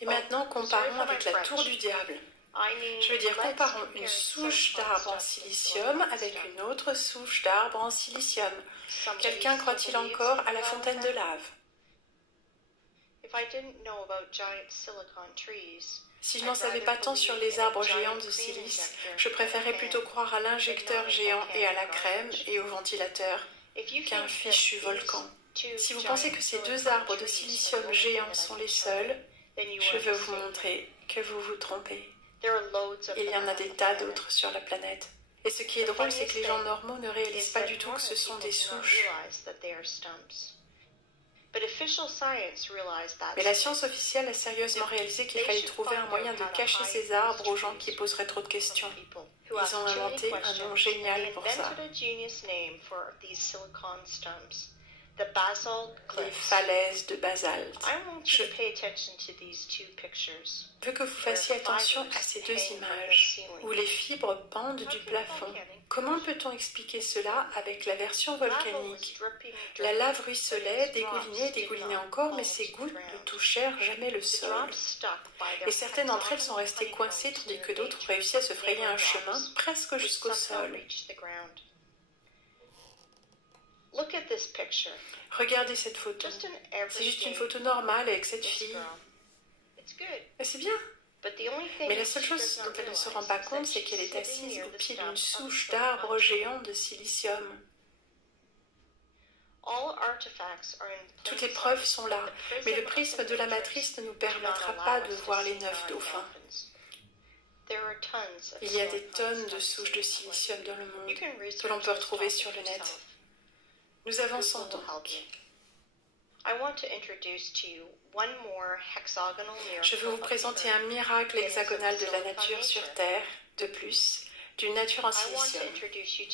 Et maintenant, comparons avec la tour du diable. Je veux dire, comparons une souche d'arbre en silicium avec une autre souche d'arbre en silicium. Quelqu'un croit-il encore à la fontaine de lave? Si je n'en savais pas tant sur les arbres géants de silice, je préférais plutôt croire à l'injecteur géant et à la crème et au ventilateur qu'à un fichu volcan. Si vous pensez que ces deux arbres de silicium géants sont les seuls, je veux vous montrer que vous vous trompez. Il y en a des tas d'autres sur la planète. Et ce qui est drôle, c'est que les gens normaux ne réalisent pas du tout que ce sont des souches. Mais la science officielle a sérieusement réalisé qu'il fallait trouver un moyen de cacher ces arbres aux gens qui poseraient trop de questions. Ils ont inventé un nom génial pour ça. les falaises de basalte. Je veux que vous fassiez attention à ces deux images, où les fibres pendent du plafond. Comment peut-on expliquer cela avec la version volcanique? La lave ruisselait, dégoulinait encore, mais ces gouttes ne touchèrent jamais le sol. Et certaines d'entre elles sont restées coincées, tandis que d'autres ont réussi à se frayer un chemin presque jusqu'au sol. Regardez cette photo. C'est juste une photo normale avec cette fille. Et c'est bien. Mais la seule chose dont elle ne se rend pas compte, c'est qu'elle est assise au pied d'une souche d'arbre géant de silicium. Toutes les preuves sont là, mais le prisme de la matrice ne nous permettra pas de voir les 9 dauphins. Il y a des tonnes de souches de silicium dans le monde que l'on peut retrouver sur le net. Nous avançons donc. Je veux vous présenter un miracle hexagonal de la nature sur Terre, de plus, d'une nature en silicium.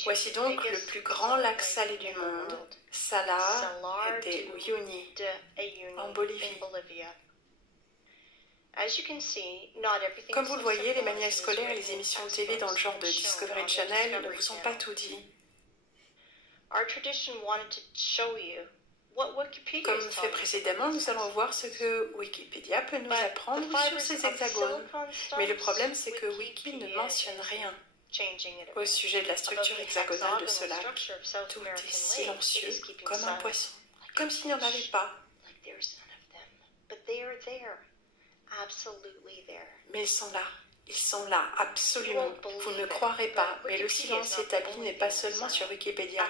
Voici donc le plus grand lac salé du monde, Salar de Uyuni, en Bolivie. Comme vous le voyez, les manuels scolaires et les émissions de TV dans le genre de Discovery Channel ne vous ont pas tout dit. Comme fait précédemment, nous allons voir ce que Wikipédia peut nous apprendre sur ces hexagones. Mais le problème, c'est que Wiki ne mentionne rien au sujet de la structure hexagonale de ce lac. Tout est silencieux, comme un poisson, comme s'il n'y en avait pas. Mais ils sont là, absolument. Vous ne croirez pas, mais le silence établi n'est pas seulement sur Wikipédia.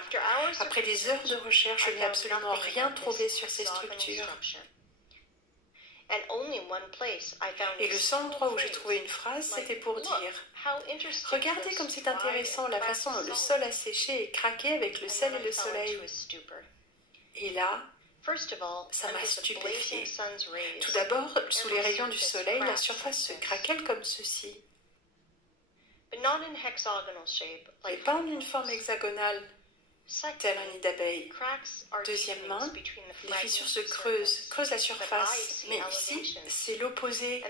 Après des heures de recherche, je n'ai absolument rien trouvé sur ces structures. Et le seul endroit où j'ai trouvé une phrase, c'était pour dire « Regardez comme c'est intéressant la façon dont le sol a séché et craqué avec le sel et le soleil. » Et là, ça m'a stupéfiée. Tout d'abord, sous les rayons du soleil, la surface se craquelle comme ceci. Mais pas en une forme hexagonale, tel un nid d'abeille. Deuxièmement, les fissures se creusent la surface, mais ici, c'est l'opposé.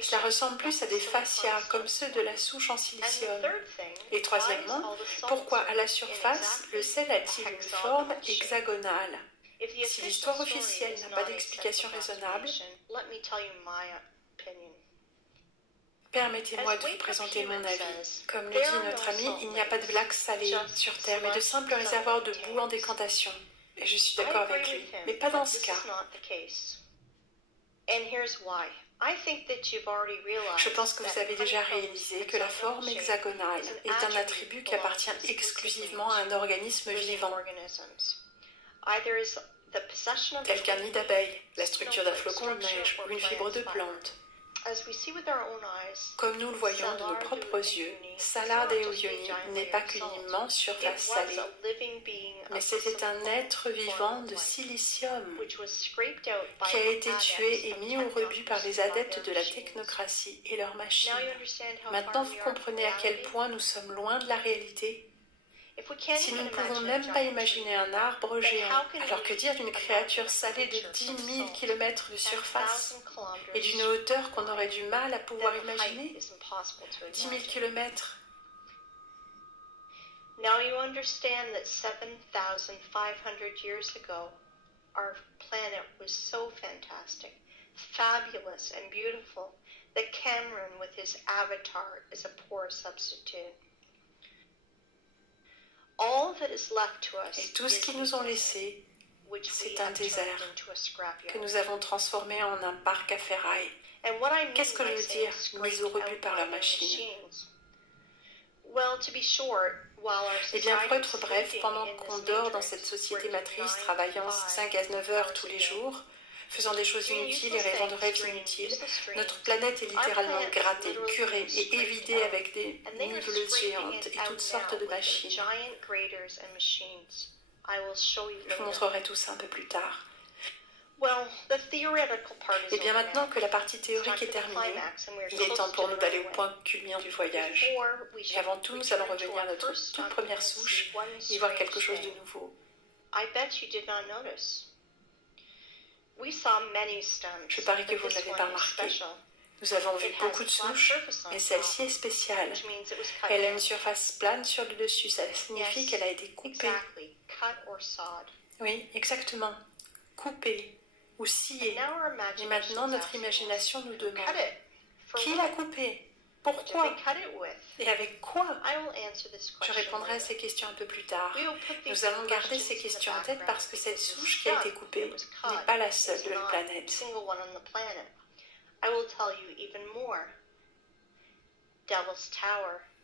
Cela ressemble plus à des fascias, comme ceux de la souche en silicium. Et troisièmement, pourquoi à la surface, le sel a-t-il une forme hexagonale? Si l'histoire officielle n'a pas d'explication raisonnable, permettez-moi de vous présenter mon avis. Comme le dit notre ami, il n'y a pas de lac salé sur Terre, mais de simples réservoirs de boue en décantation. Et je suis d'accord avec lui, mais pas dans ce cas. Je pense que vous avez déjà réalisé que la forme hexagonale est un attribut qui appartient exclusivement à un organisme vivant, tel qu'un nid d'abeille, la structure d'un flocon de neige ou une fibre de plante. Comme nous le voyons de nos propres yeux, Salar de Uyuni n'est pas qu'une immense surface salée, mais c'était un être vivant de silicium qui a été tué et mis au rebut par les adeptes de la technocratie et leurs machines. Maintenant, vous comprenez à quel point nous sommes loin de la réalité. Si nous ne pouvons même pas imaginer un arbre géant, alors que dire d'une créature salée de 10 000 km de surface et d'une hauteur qu'on aurait du mal à pouvoir imaginer? 10 000 km. Now you understand that 7,500 years ago, our planet was so fantastic, fabulous and beautiful that Cameron with his avatar is a poor substitute. Et tout ce qu'ils nous ont laissé, c'est un désert que nous avons transformé en un parc à ferraille. Qu'est-ce que je veux dire, mis au rebut par la machine? Eh bien, pour être bref, pendant qu'on dort dans cette société matrice, travaillant 5 à 9 heures tous les jours, faisant des choses inutiles et rêvant de rêves inutiles, notre planète est littéralement grattée, curée et évidée avec des nivelleuses géantes et toutes sortes de machines. Je vous montrerai tout ça un peu plus tard. Et bien maintenant que la partie théorique est terminée, il est temps pour nous d'aller au point culminant du voyage. Et avant tout, nous allons revenir à notre toute première souche et voir quelque chose de nouveau. Je parie que vous ne l'avez pas remarqué. Nous avons vu beaucoup de souches, mais celle-ci est spéciale. Elle a une surface plane sur le dessus, ça signifie qu'elle a été coupée. Oui, exactement. Coupée ou sciée. Et maintenant, notre imagination nous demande qui l'a coupée? Pourquoi? Et avec quoi? Je répondrai à ces questions un peu plus tard. Nous allons garder ces questions en tête parce que cette souche qui a été coupée n'est pas la seule de la planète.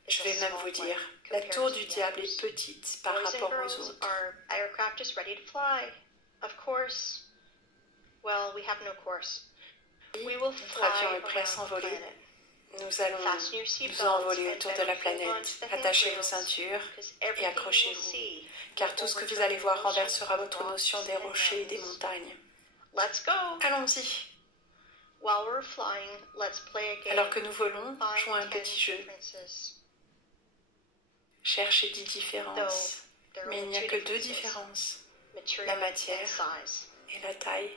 Je vais même vous dire, la tour du diable est petite par rapport aux autres. Notre avion est prêt à s'envoler. Nous allons nous envoler autour de la planète. Attachez vos ceintures et accrochez-vous, car tout ce que vous allez voir renversera votre notion des rochers et des montagnes. Allons-y. Alors que nous volons, jouons un petit jeu. Cherchez 10 différences, mais il n'y a que 2 différences, la matière et la taille.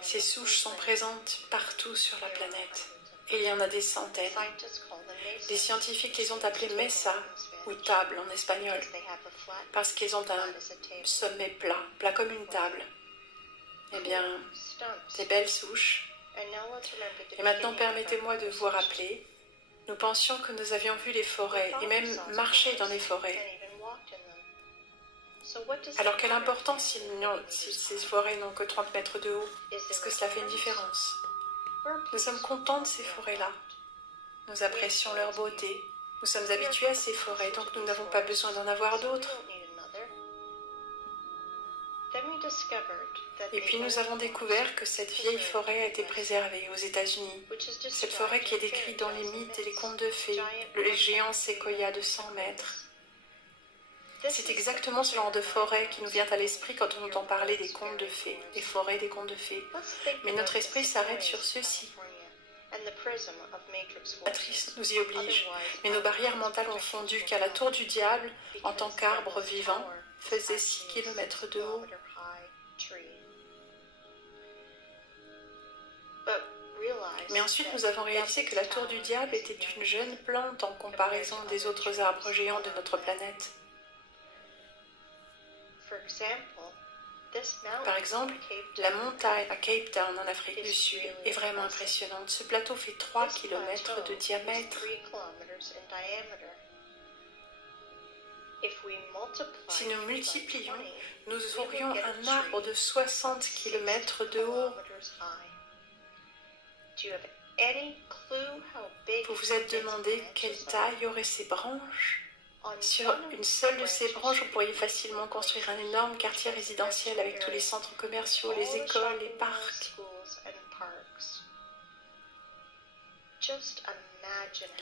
Ces souches sont présentes partout sur la planète. Et il y en a des centaines. Les scientifiques les ont appelées mesa, ou table en espagnol, parce qu'ils ont un sommet plat, plat comme une table. Eh bien, des belles souches. Et maintenant, permettez-moi de vous rappeler, nous pensions que nous avions vu les forêts, et même marché dans les forêts. Alors quelle importance si ces forêts n'ont que 30 mètres de haut? Est-ce que cela fait une différence? Nous sommes contents de ces forêts-là. Nous apprécions leur beauté. Nous sommes habitués à ces forêts, donc nous n'avons pas besoin d'en avoir d'autres. Et puis nous avons découvert que cette vieille forêt a été préservée aux États-Unis. Cette forêt qui est décrite dans les mythes et les contes de fées, le géant séquoia de 100 mètres. C'est exactement ce genre de forêt qui nous vient à l'esprit quand on entend parler des contes de fées, des forêts des contes de fées. Mais notre esprit s'arrête sur ceux-ci. La matrice nous y oblige, mais nos barrières mentales ont fondu car la tour du diable, en tant qu'arbre vivant, faisait 6 km de haut. Mais ensuite nous avons réalisé que la tour du diable était une jeune plante en comparaison des autres arbres géants de notre planète. Par exemple, la montagne à Cape Town en Afrique du Sud est vraiment impressionnante. Ce plateau fait 3 km de diamètre. Si nous multiplions, nous aurions un arbre de 60 km de haut. Vous vous êtes demandé quelle taille auraient ces branches? Sur une seule de ces branches, vous pourriez facilement construire un énorme quartier résidentiel avec tous les centres commerciaux, les écoles, les parcs.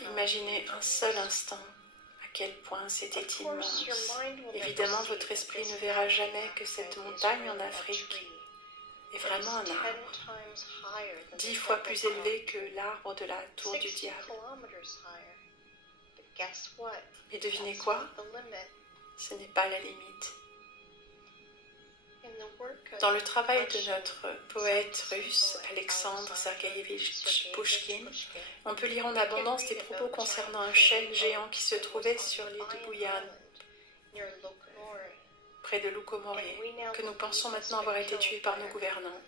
Imaginez un seul instant à quel point c'était immense. Évidemment, votre esprit ne verra jamais que cette montagne en Afrique est vraiment un arbre, 10 fois plus élevé que l'arbre de la tour du diable. Et devinez quoi? Ce n'est pas la limite. Dans le travail de notre poète russe Alexandre Sergueïevitch Pouchkine, on peut lire en abondance des propos concernant un chêne géant qui se trouvait sur l'île de Bouyan, près de Lukomorye, que nous pensons maintenant avoir été tué par nos gouvernants.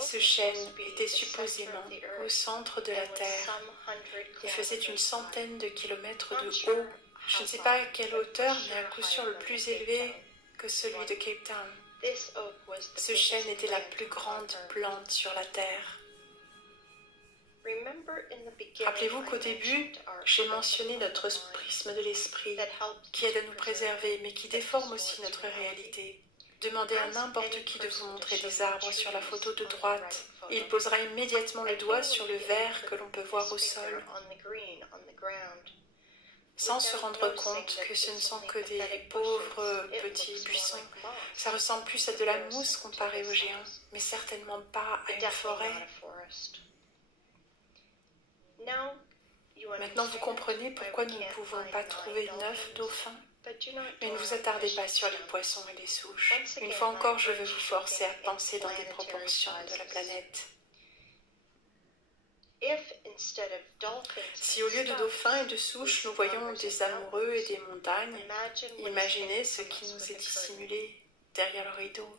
Ce chêne était supposément au centre de la Terre. Il faisait une centaine de kilomètres de haut. Je ne sais pas à quelle hauteur, mais à coup sûr le plus élevé que celui de Cape Town. Ce chêne était la plus grande plante sur la Terre. Rappelez-vous qu'au début, j'ai mentionné notre prisme de l'esprit qui aide à nous préserver, mais qui déforme aussi notre réalité. Demandez à n'importe qui de vous montrer des arbres sur la photo de droite. Il posera immédiatement le doigt sur le vert que l'on peut voir au sol, sans se rendre compte que ce ne sont que des pauvres petits buissons. Ça ressemble plus à de la mousse comparé aux géants, mais certainement pas à une forêt. Maintenant, vous comprenez pourquoi nous ne pouvons pas trouver 9 dauphins. Mais ne vous attardez pas sur les poissons et les souches. Une fois encore, je veux vous forcer à penser dans des proportions de la planète. Si au lieu de dauphins et de souches, nous voyons des amoureux et des montagnes, imaginez ce qui nous est dissimulé derrière le rideau.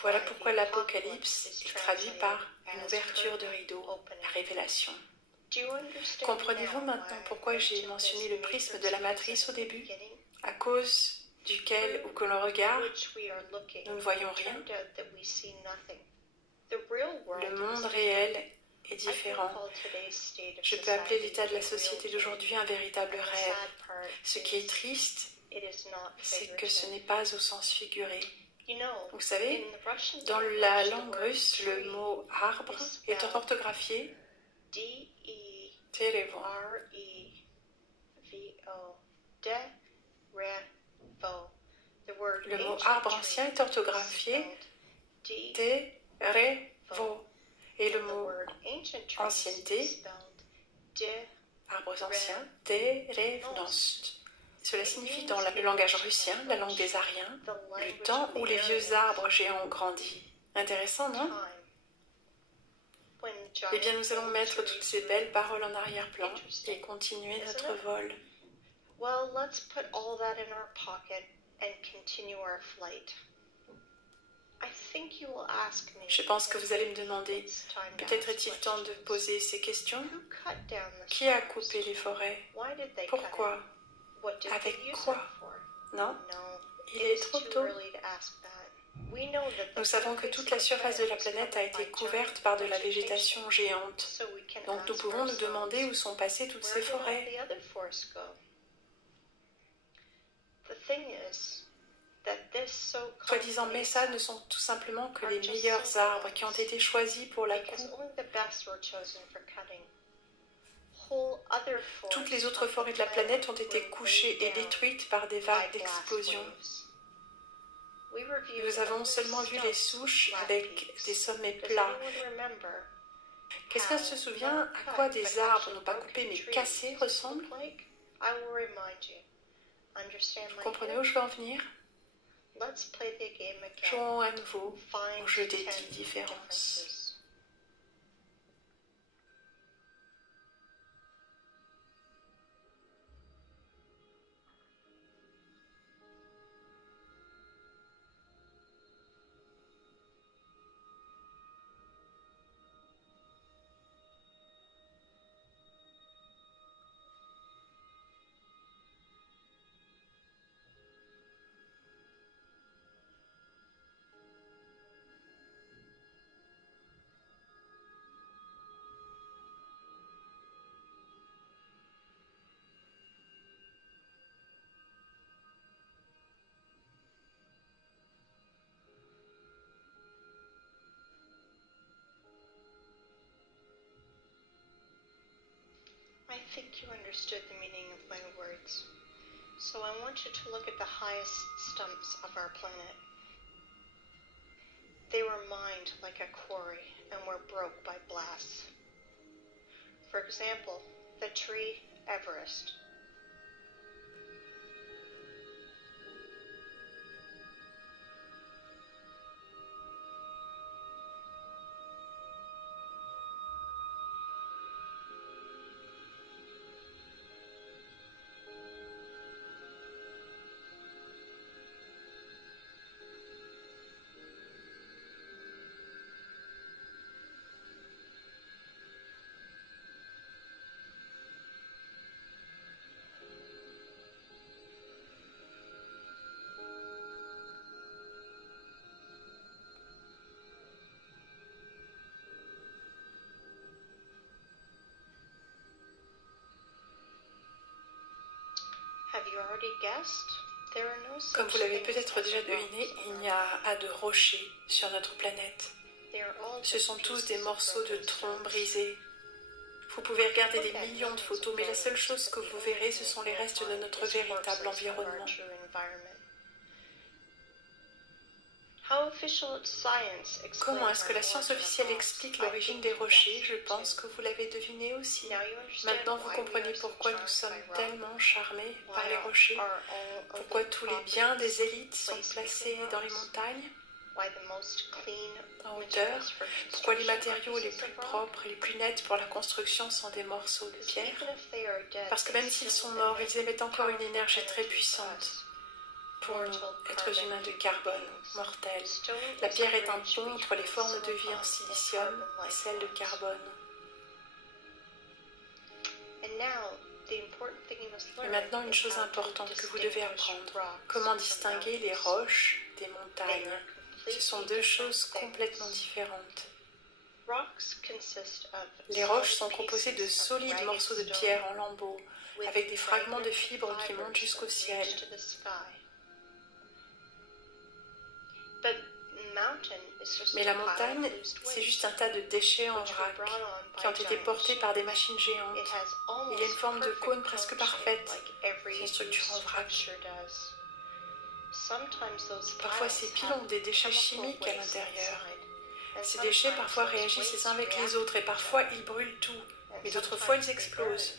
Voilà pourquoi l'Apocalypse est traduit par une ouverture de rideau, la révélation. Comprenez-vous maintenant pourquoi j'ai mentionné le prisme de la matrice au début, à cause duquel, où que l'on regarde, nous ne voyons rien? Le monde réel est différent. Je peux appeler l'état de la société d'aujourd'hui un véritable rêve. Ce qui est triste, c'est que ce n'est pas au sens figuré. Vous savez, dans la langue russe, le mot arbre est orthographié Derevo. Le mot arbre ancien est orthographié Derevo. Et le mot ancienneté, arbres anciens, Derevnost. Cela signifie dans le langage russien, la langue des Aryens, le temps où les vieux arbres géants ont grandi. Intéressant, non? Eh bien, nous allons mettre toutes ces belles paroles en arrière-plan et continuer notre vol. Je pense que vous allez me demander, peut-être est-il temps de poser ces questions? Qui a coupé les forêts? Pourquoi? Avec quoi? Non, il est trop tôt. Nous savons que toute la surface de la planète a été couverte par de la végétation géante. Donc nous pouvons nous demander où sont passées toutes ces forêts. soi-disant Mesa ne sont tout simplement que les meilleurs arbres qui ont été choisis pour la coupe. Toutes les autres forêts de la planète ont été couchées et détruites par des vagues d'explosion. Nous avons seulement vu les souches avec des sommets plats. Quelqu'un se souvient à quoi des arbres non pas coupés mais cassés ressemblent? Vous comprenez où je veux en venir? Jouons à nouveau au jeu des 10 différences. I think you understood the meaning of my words. So I want you to look at the highest stumps of our planet. They were mined like a quarry and were broke by blasts. For example, the tree Everest. Comme vous l'avez peut-être déjà deviné, il n'y a pas de rochers sur notre planète. Ce sont tous des morceaux de troncs brisés. Vous pouvez regarder des millions de photos, mais la seule chose que vous verrez, ce sont les restes de notre véritable environnement. Comment est-ce que la science officielle explique l'origine des rochers? Je pense que vous l'avez deviné aussi. Maintenant, vous comprenez pourquoi nous sommes tellement charmés par les rochers, pourquoi tous les biens des élites sont placés dans les montagnes, en hauteur, pourquoi les matériaux les plus propres et les plus nets pour la construction sont des morceaux de pierre. Parce que même s'ils sont morts, ils émettent encore une énergie très puissante. Pour nous, êtres humains de carbone, mortels, la pierre est un pont entre les formes de vie en silicium et celles de carbone. Et maintenant, une chose importante que vous devez apprendre, comment distinguer les roches des montagnes. Ce sont deux choses complètement différentes. Les roches sont composées de solides morceaux de pierre en lambeaux, avec des fragments de fibres qui montent jusqu'au ciel. Mais la montagne, c'est juste un tas de déchets en vrac qui ont été portés par des machines géantes. Il y a une forme de cône presque parfaite. C'est une structure en vrac. Parfois, ces piles ont des déchets chimiques à l'intérieur. Ces déchets parfois réagissent les uns avec les autres et parfois ils brûlent tout, mais d'autres fois ils explosent.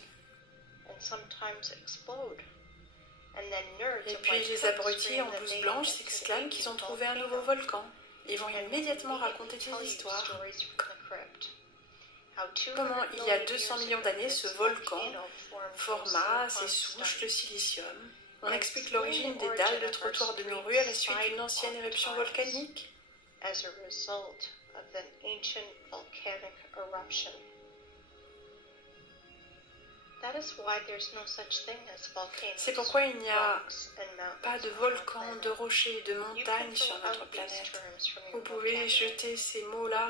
Et puis les abrutis en blouse blanche s'exclament qu'ils ont trouvé un nouveau volcan. Ils vont immédiatement raconter des histoires. Comment, il y a 200 millions d'années, ce volcan forma ses souches de silicium. On explique l'origine des dalles de trottoir de nos rues à la suite d'une ancienne éruption volcanique. C'est pourquoi il n'y a pas de volcans, de rochers, de montagnes sur notre planète. Vous pouvez jeter ces mots-là.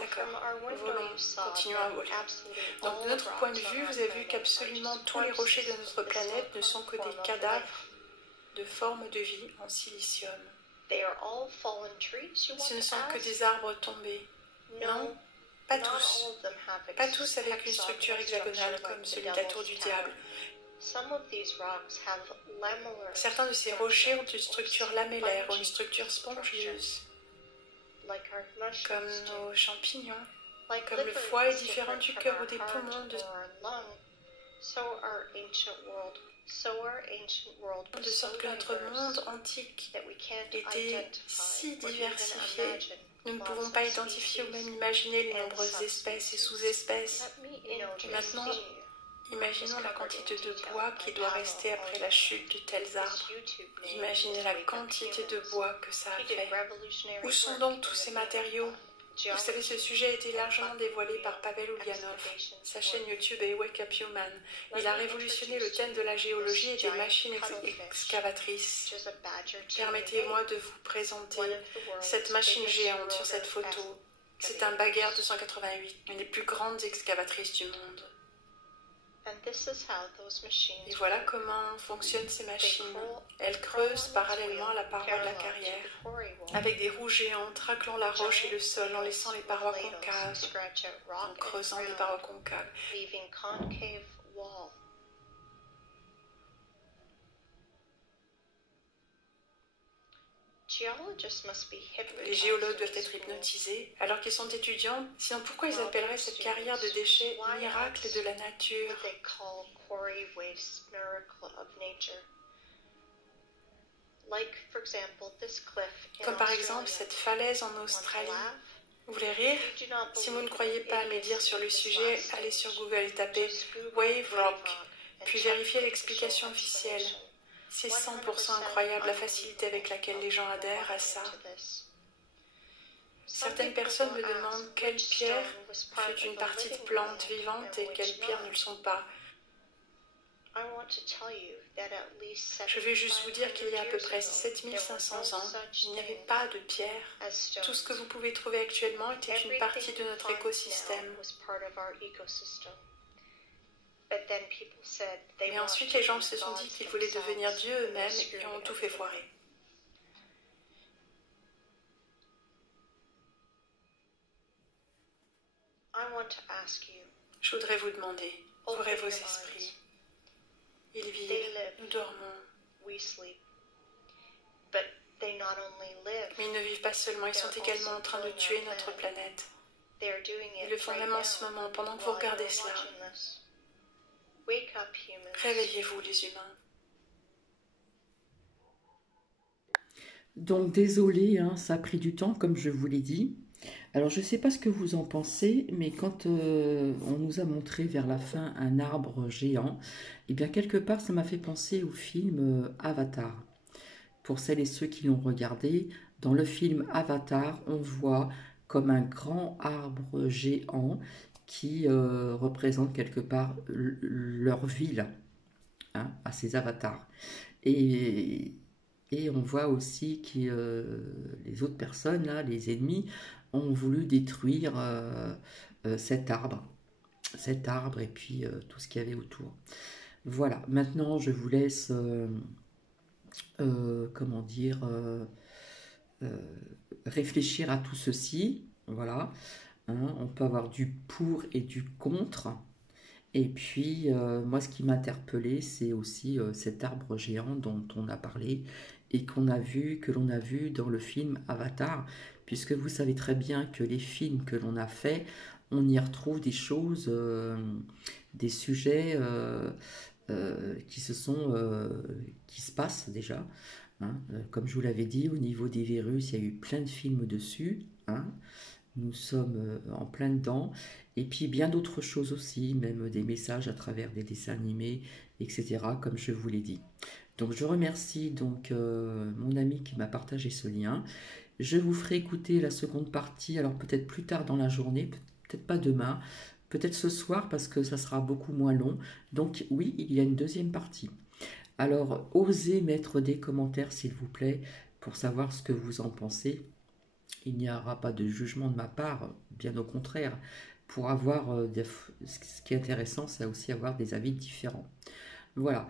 D'accord, volons, continuons à voler. Donc de notre point de vue, vous avez vu qu'absolument tous les rochers de notre planète ne sont que des cadavres de formes de vie en silicium. They are all fallen trees, you want Ce ne to sont que ask? des arbres tombés. Non, pas tous. Pas tous avec une structure hexagonale comme celui de la tour du diable. Certains de ces rochers ont une structure lamellaire ou une structure spongieuse, comme nos champignons, comme le foie est différent du cœur ou des poumons, de sorte que notre monde antique était si diversifié. Nous ne pouvons pas identifier ou même imaginer les nombreuses espèces et sous-espèces. Et maintenant, imaginons la quantité de bois qui doit rester après la chute de tels arbres. Imaginez la quantité de bois que ça a fait. Où sont donc tous ces matériaux ? Vous savez, ce sujet a été largement dévoilé par Pavel Ulyanov. Sa chaîne YouTube est Wake Up Human. Il a révolutionné le thème de la géologie et des machines excavatrices. Permettez-moi de vous présenter cette machine géante sur cette photo. C'est un Bagger 288, une des plus grandes excavatrices du monde. Et voilà comment fonctionnent ces machines. Elles creusent parallèlement à la paroi de la carrière, avec des roues géantes raclant la roche et le sol en laissant les parois concaves, en creusant des parois concaves. Les géologues doivent être hypnotisés alors qu'ils sont étudiants, sinon pourquoi ils appelleraient cette carrière de déchets miracle de la nature? Comme par exemple cette falaise en Australie. Vous voulez rire? Si vous ne croyez pas à mes dires sur le sujet, allez sur Google et tapez Wave Rock, puis vérifiez l'explication officielle. C'est 100% incroyable la facilité avec laquelle les gens adhèrent à ça. Certaines personnes me demandent quelle pierre fut une partie de plantes vivantes et quelles pierres ne le sont pas. Je vais juste vous dire qu'il y a à peu près 7500 ans, il n'y avait pas de pierre. Tout ce que vous pouvez trouver actuellement était une partie de notre écosystème. Mais ensuite, les gens se sont dit qu'ils voulaient devenir Dieu eux-mêmes et ont tout fait foirer. Je voudrais vous demander, ouvrez vos esprits. Ils vivent, nous dormons. Mais ils ne vivent pas seulement, ils sont également en train de tuer notre planète. Ils le font même en ce moment, pendant que vous regardez cela. Réveillez-vous les humains. Donc désolé, hein, ça a pris du temps comme je vous l'ai dit. Alors je ne sais pas ce que vous en pensez, mais quand on nous a montré vers la fin un arbre géant, eh bien quelque part ça m'a fait penser au film Avatar. Pour celles et ceux qui l'ont regardé, dans le film Avatar, on voit comme un grand arbre géant qui représente quelque part leur ville, hein, à ces avatars. Et on voit aussi que les autres personnes, là, les ennemis, ont voulu détruire cet arbre et puis tout ce qu'il y avait autour. Voilà, maintenant je vous laisse, comment dire, réfléchir à tout ceci. Voilà, hein, on peut avoir du pour et du contre. Et puis, moi, ce qui m'a interpellée, c'est aussi cet arbre géant dont on a parlé et que l'on a vu dans le film Avatar, puisque vous savez très bien que les films que l'on a faits, on y retrouve des choses, des sujets qui se passent déjà. Hein. Comme je vous l'avais dit, au niveau des virus, il y a eu plein de films dessus. Hein. Nous sommes en plein dedans. Et puis bien d'autres choses aussi, même des messages à travers des dessins animés, etc., comme je vous l'ai dit. Donc je remercie mon ami qui m'a partagé ce lien. Je vous ferai écouter la seconde partie, alors peut-être plus tard dans la journée, peut-être pas demain, peut-être ce soir parce que ça sera beaucoup moins long. Donc oui, il y a une deuxième partie. Alors osez mettre des commentaires s'il vous plaît pour savoir ce que vous en pensez. Il n'y aura pas de jugement de ma part, bien au contraire. Pour avoir ce qui est intéressant, c'est aussi avoir des avis différents. Voilà.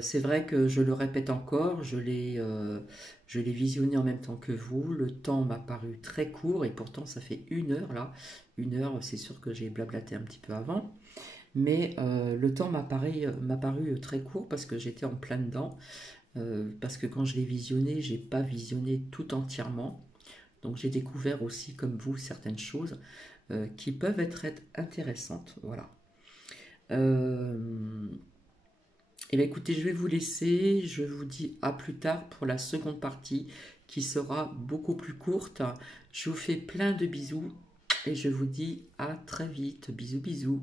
C'est vrai que je le répète encore, je l'ai visionné en même temps que vous. Le temps m'a paru très court et pourtant ça fait 1 heure là. 1 heure, c'est sûr que j'ai blablaté un petit peu avant. Mais le temps m'a paru très court parce que j'étais en plein dedans. Parce que quand je l'ai visionné, j'ai pas visionné tout entièrement. Donc j'ai découvert aussi, comme vous, certaines choses qui peuvent être intéressantes. Voilà. Euh, et bien écoutez, je vais vous laisser. Je vous dis à plus tard pour la seconde partie qui sera beaucoup plus courte. Je vous fais plein de bisous et je vous dis à très vite. Bisous, bisous.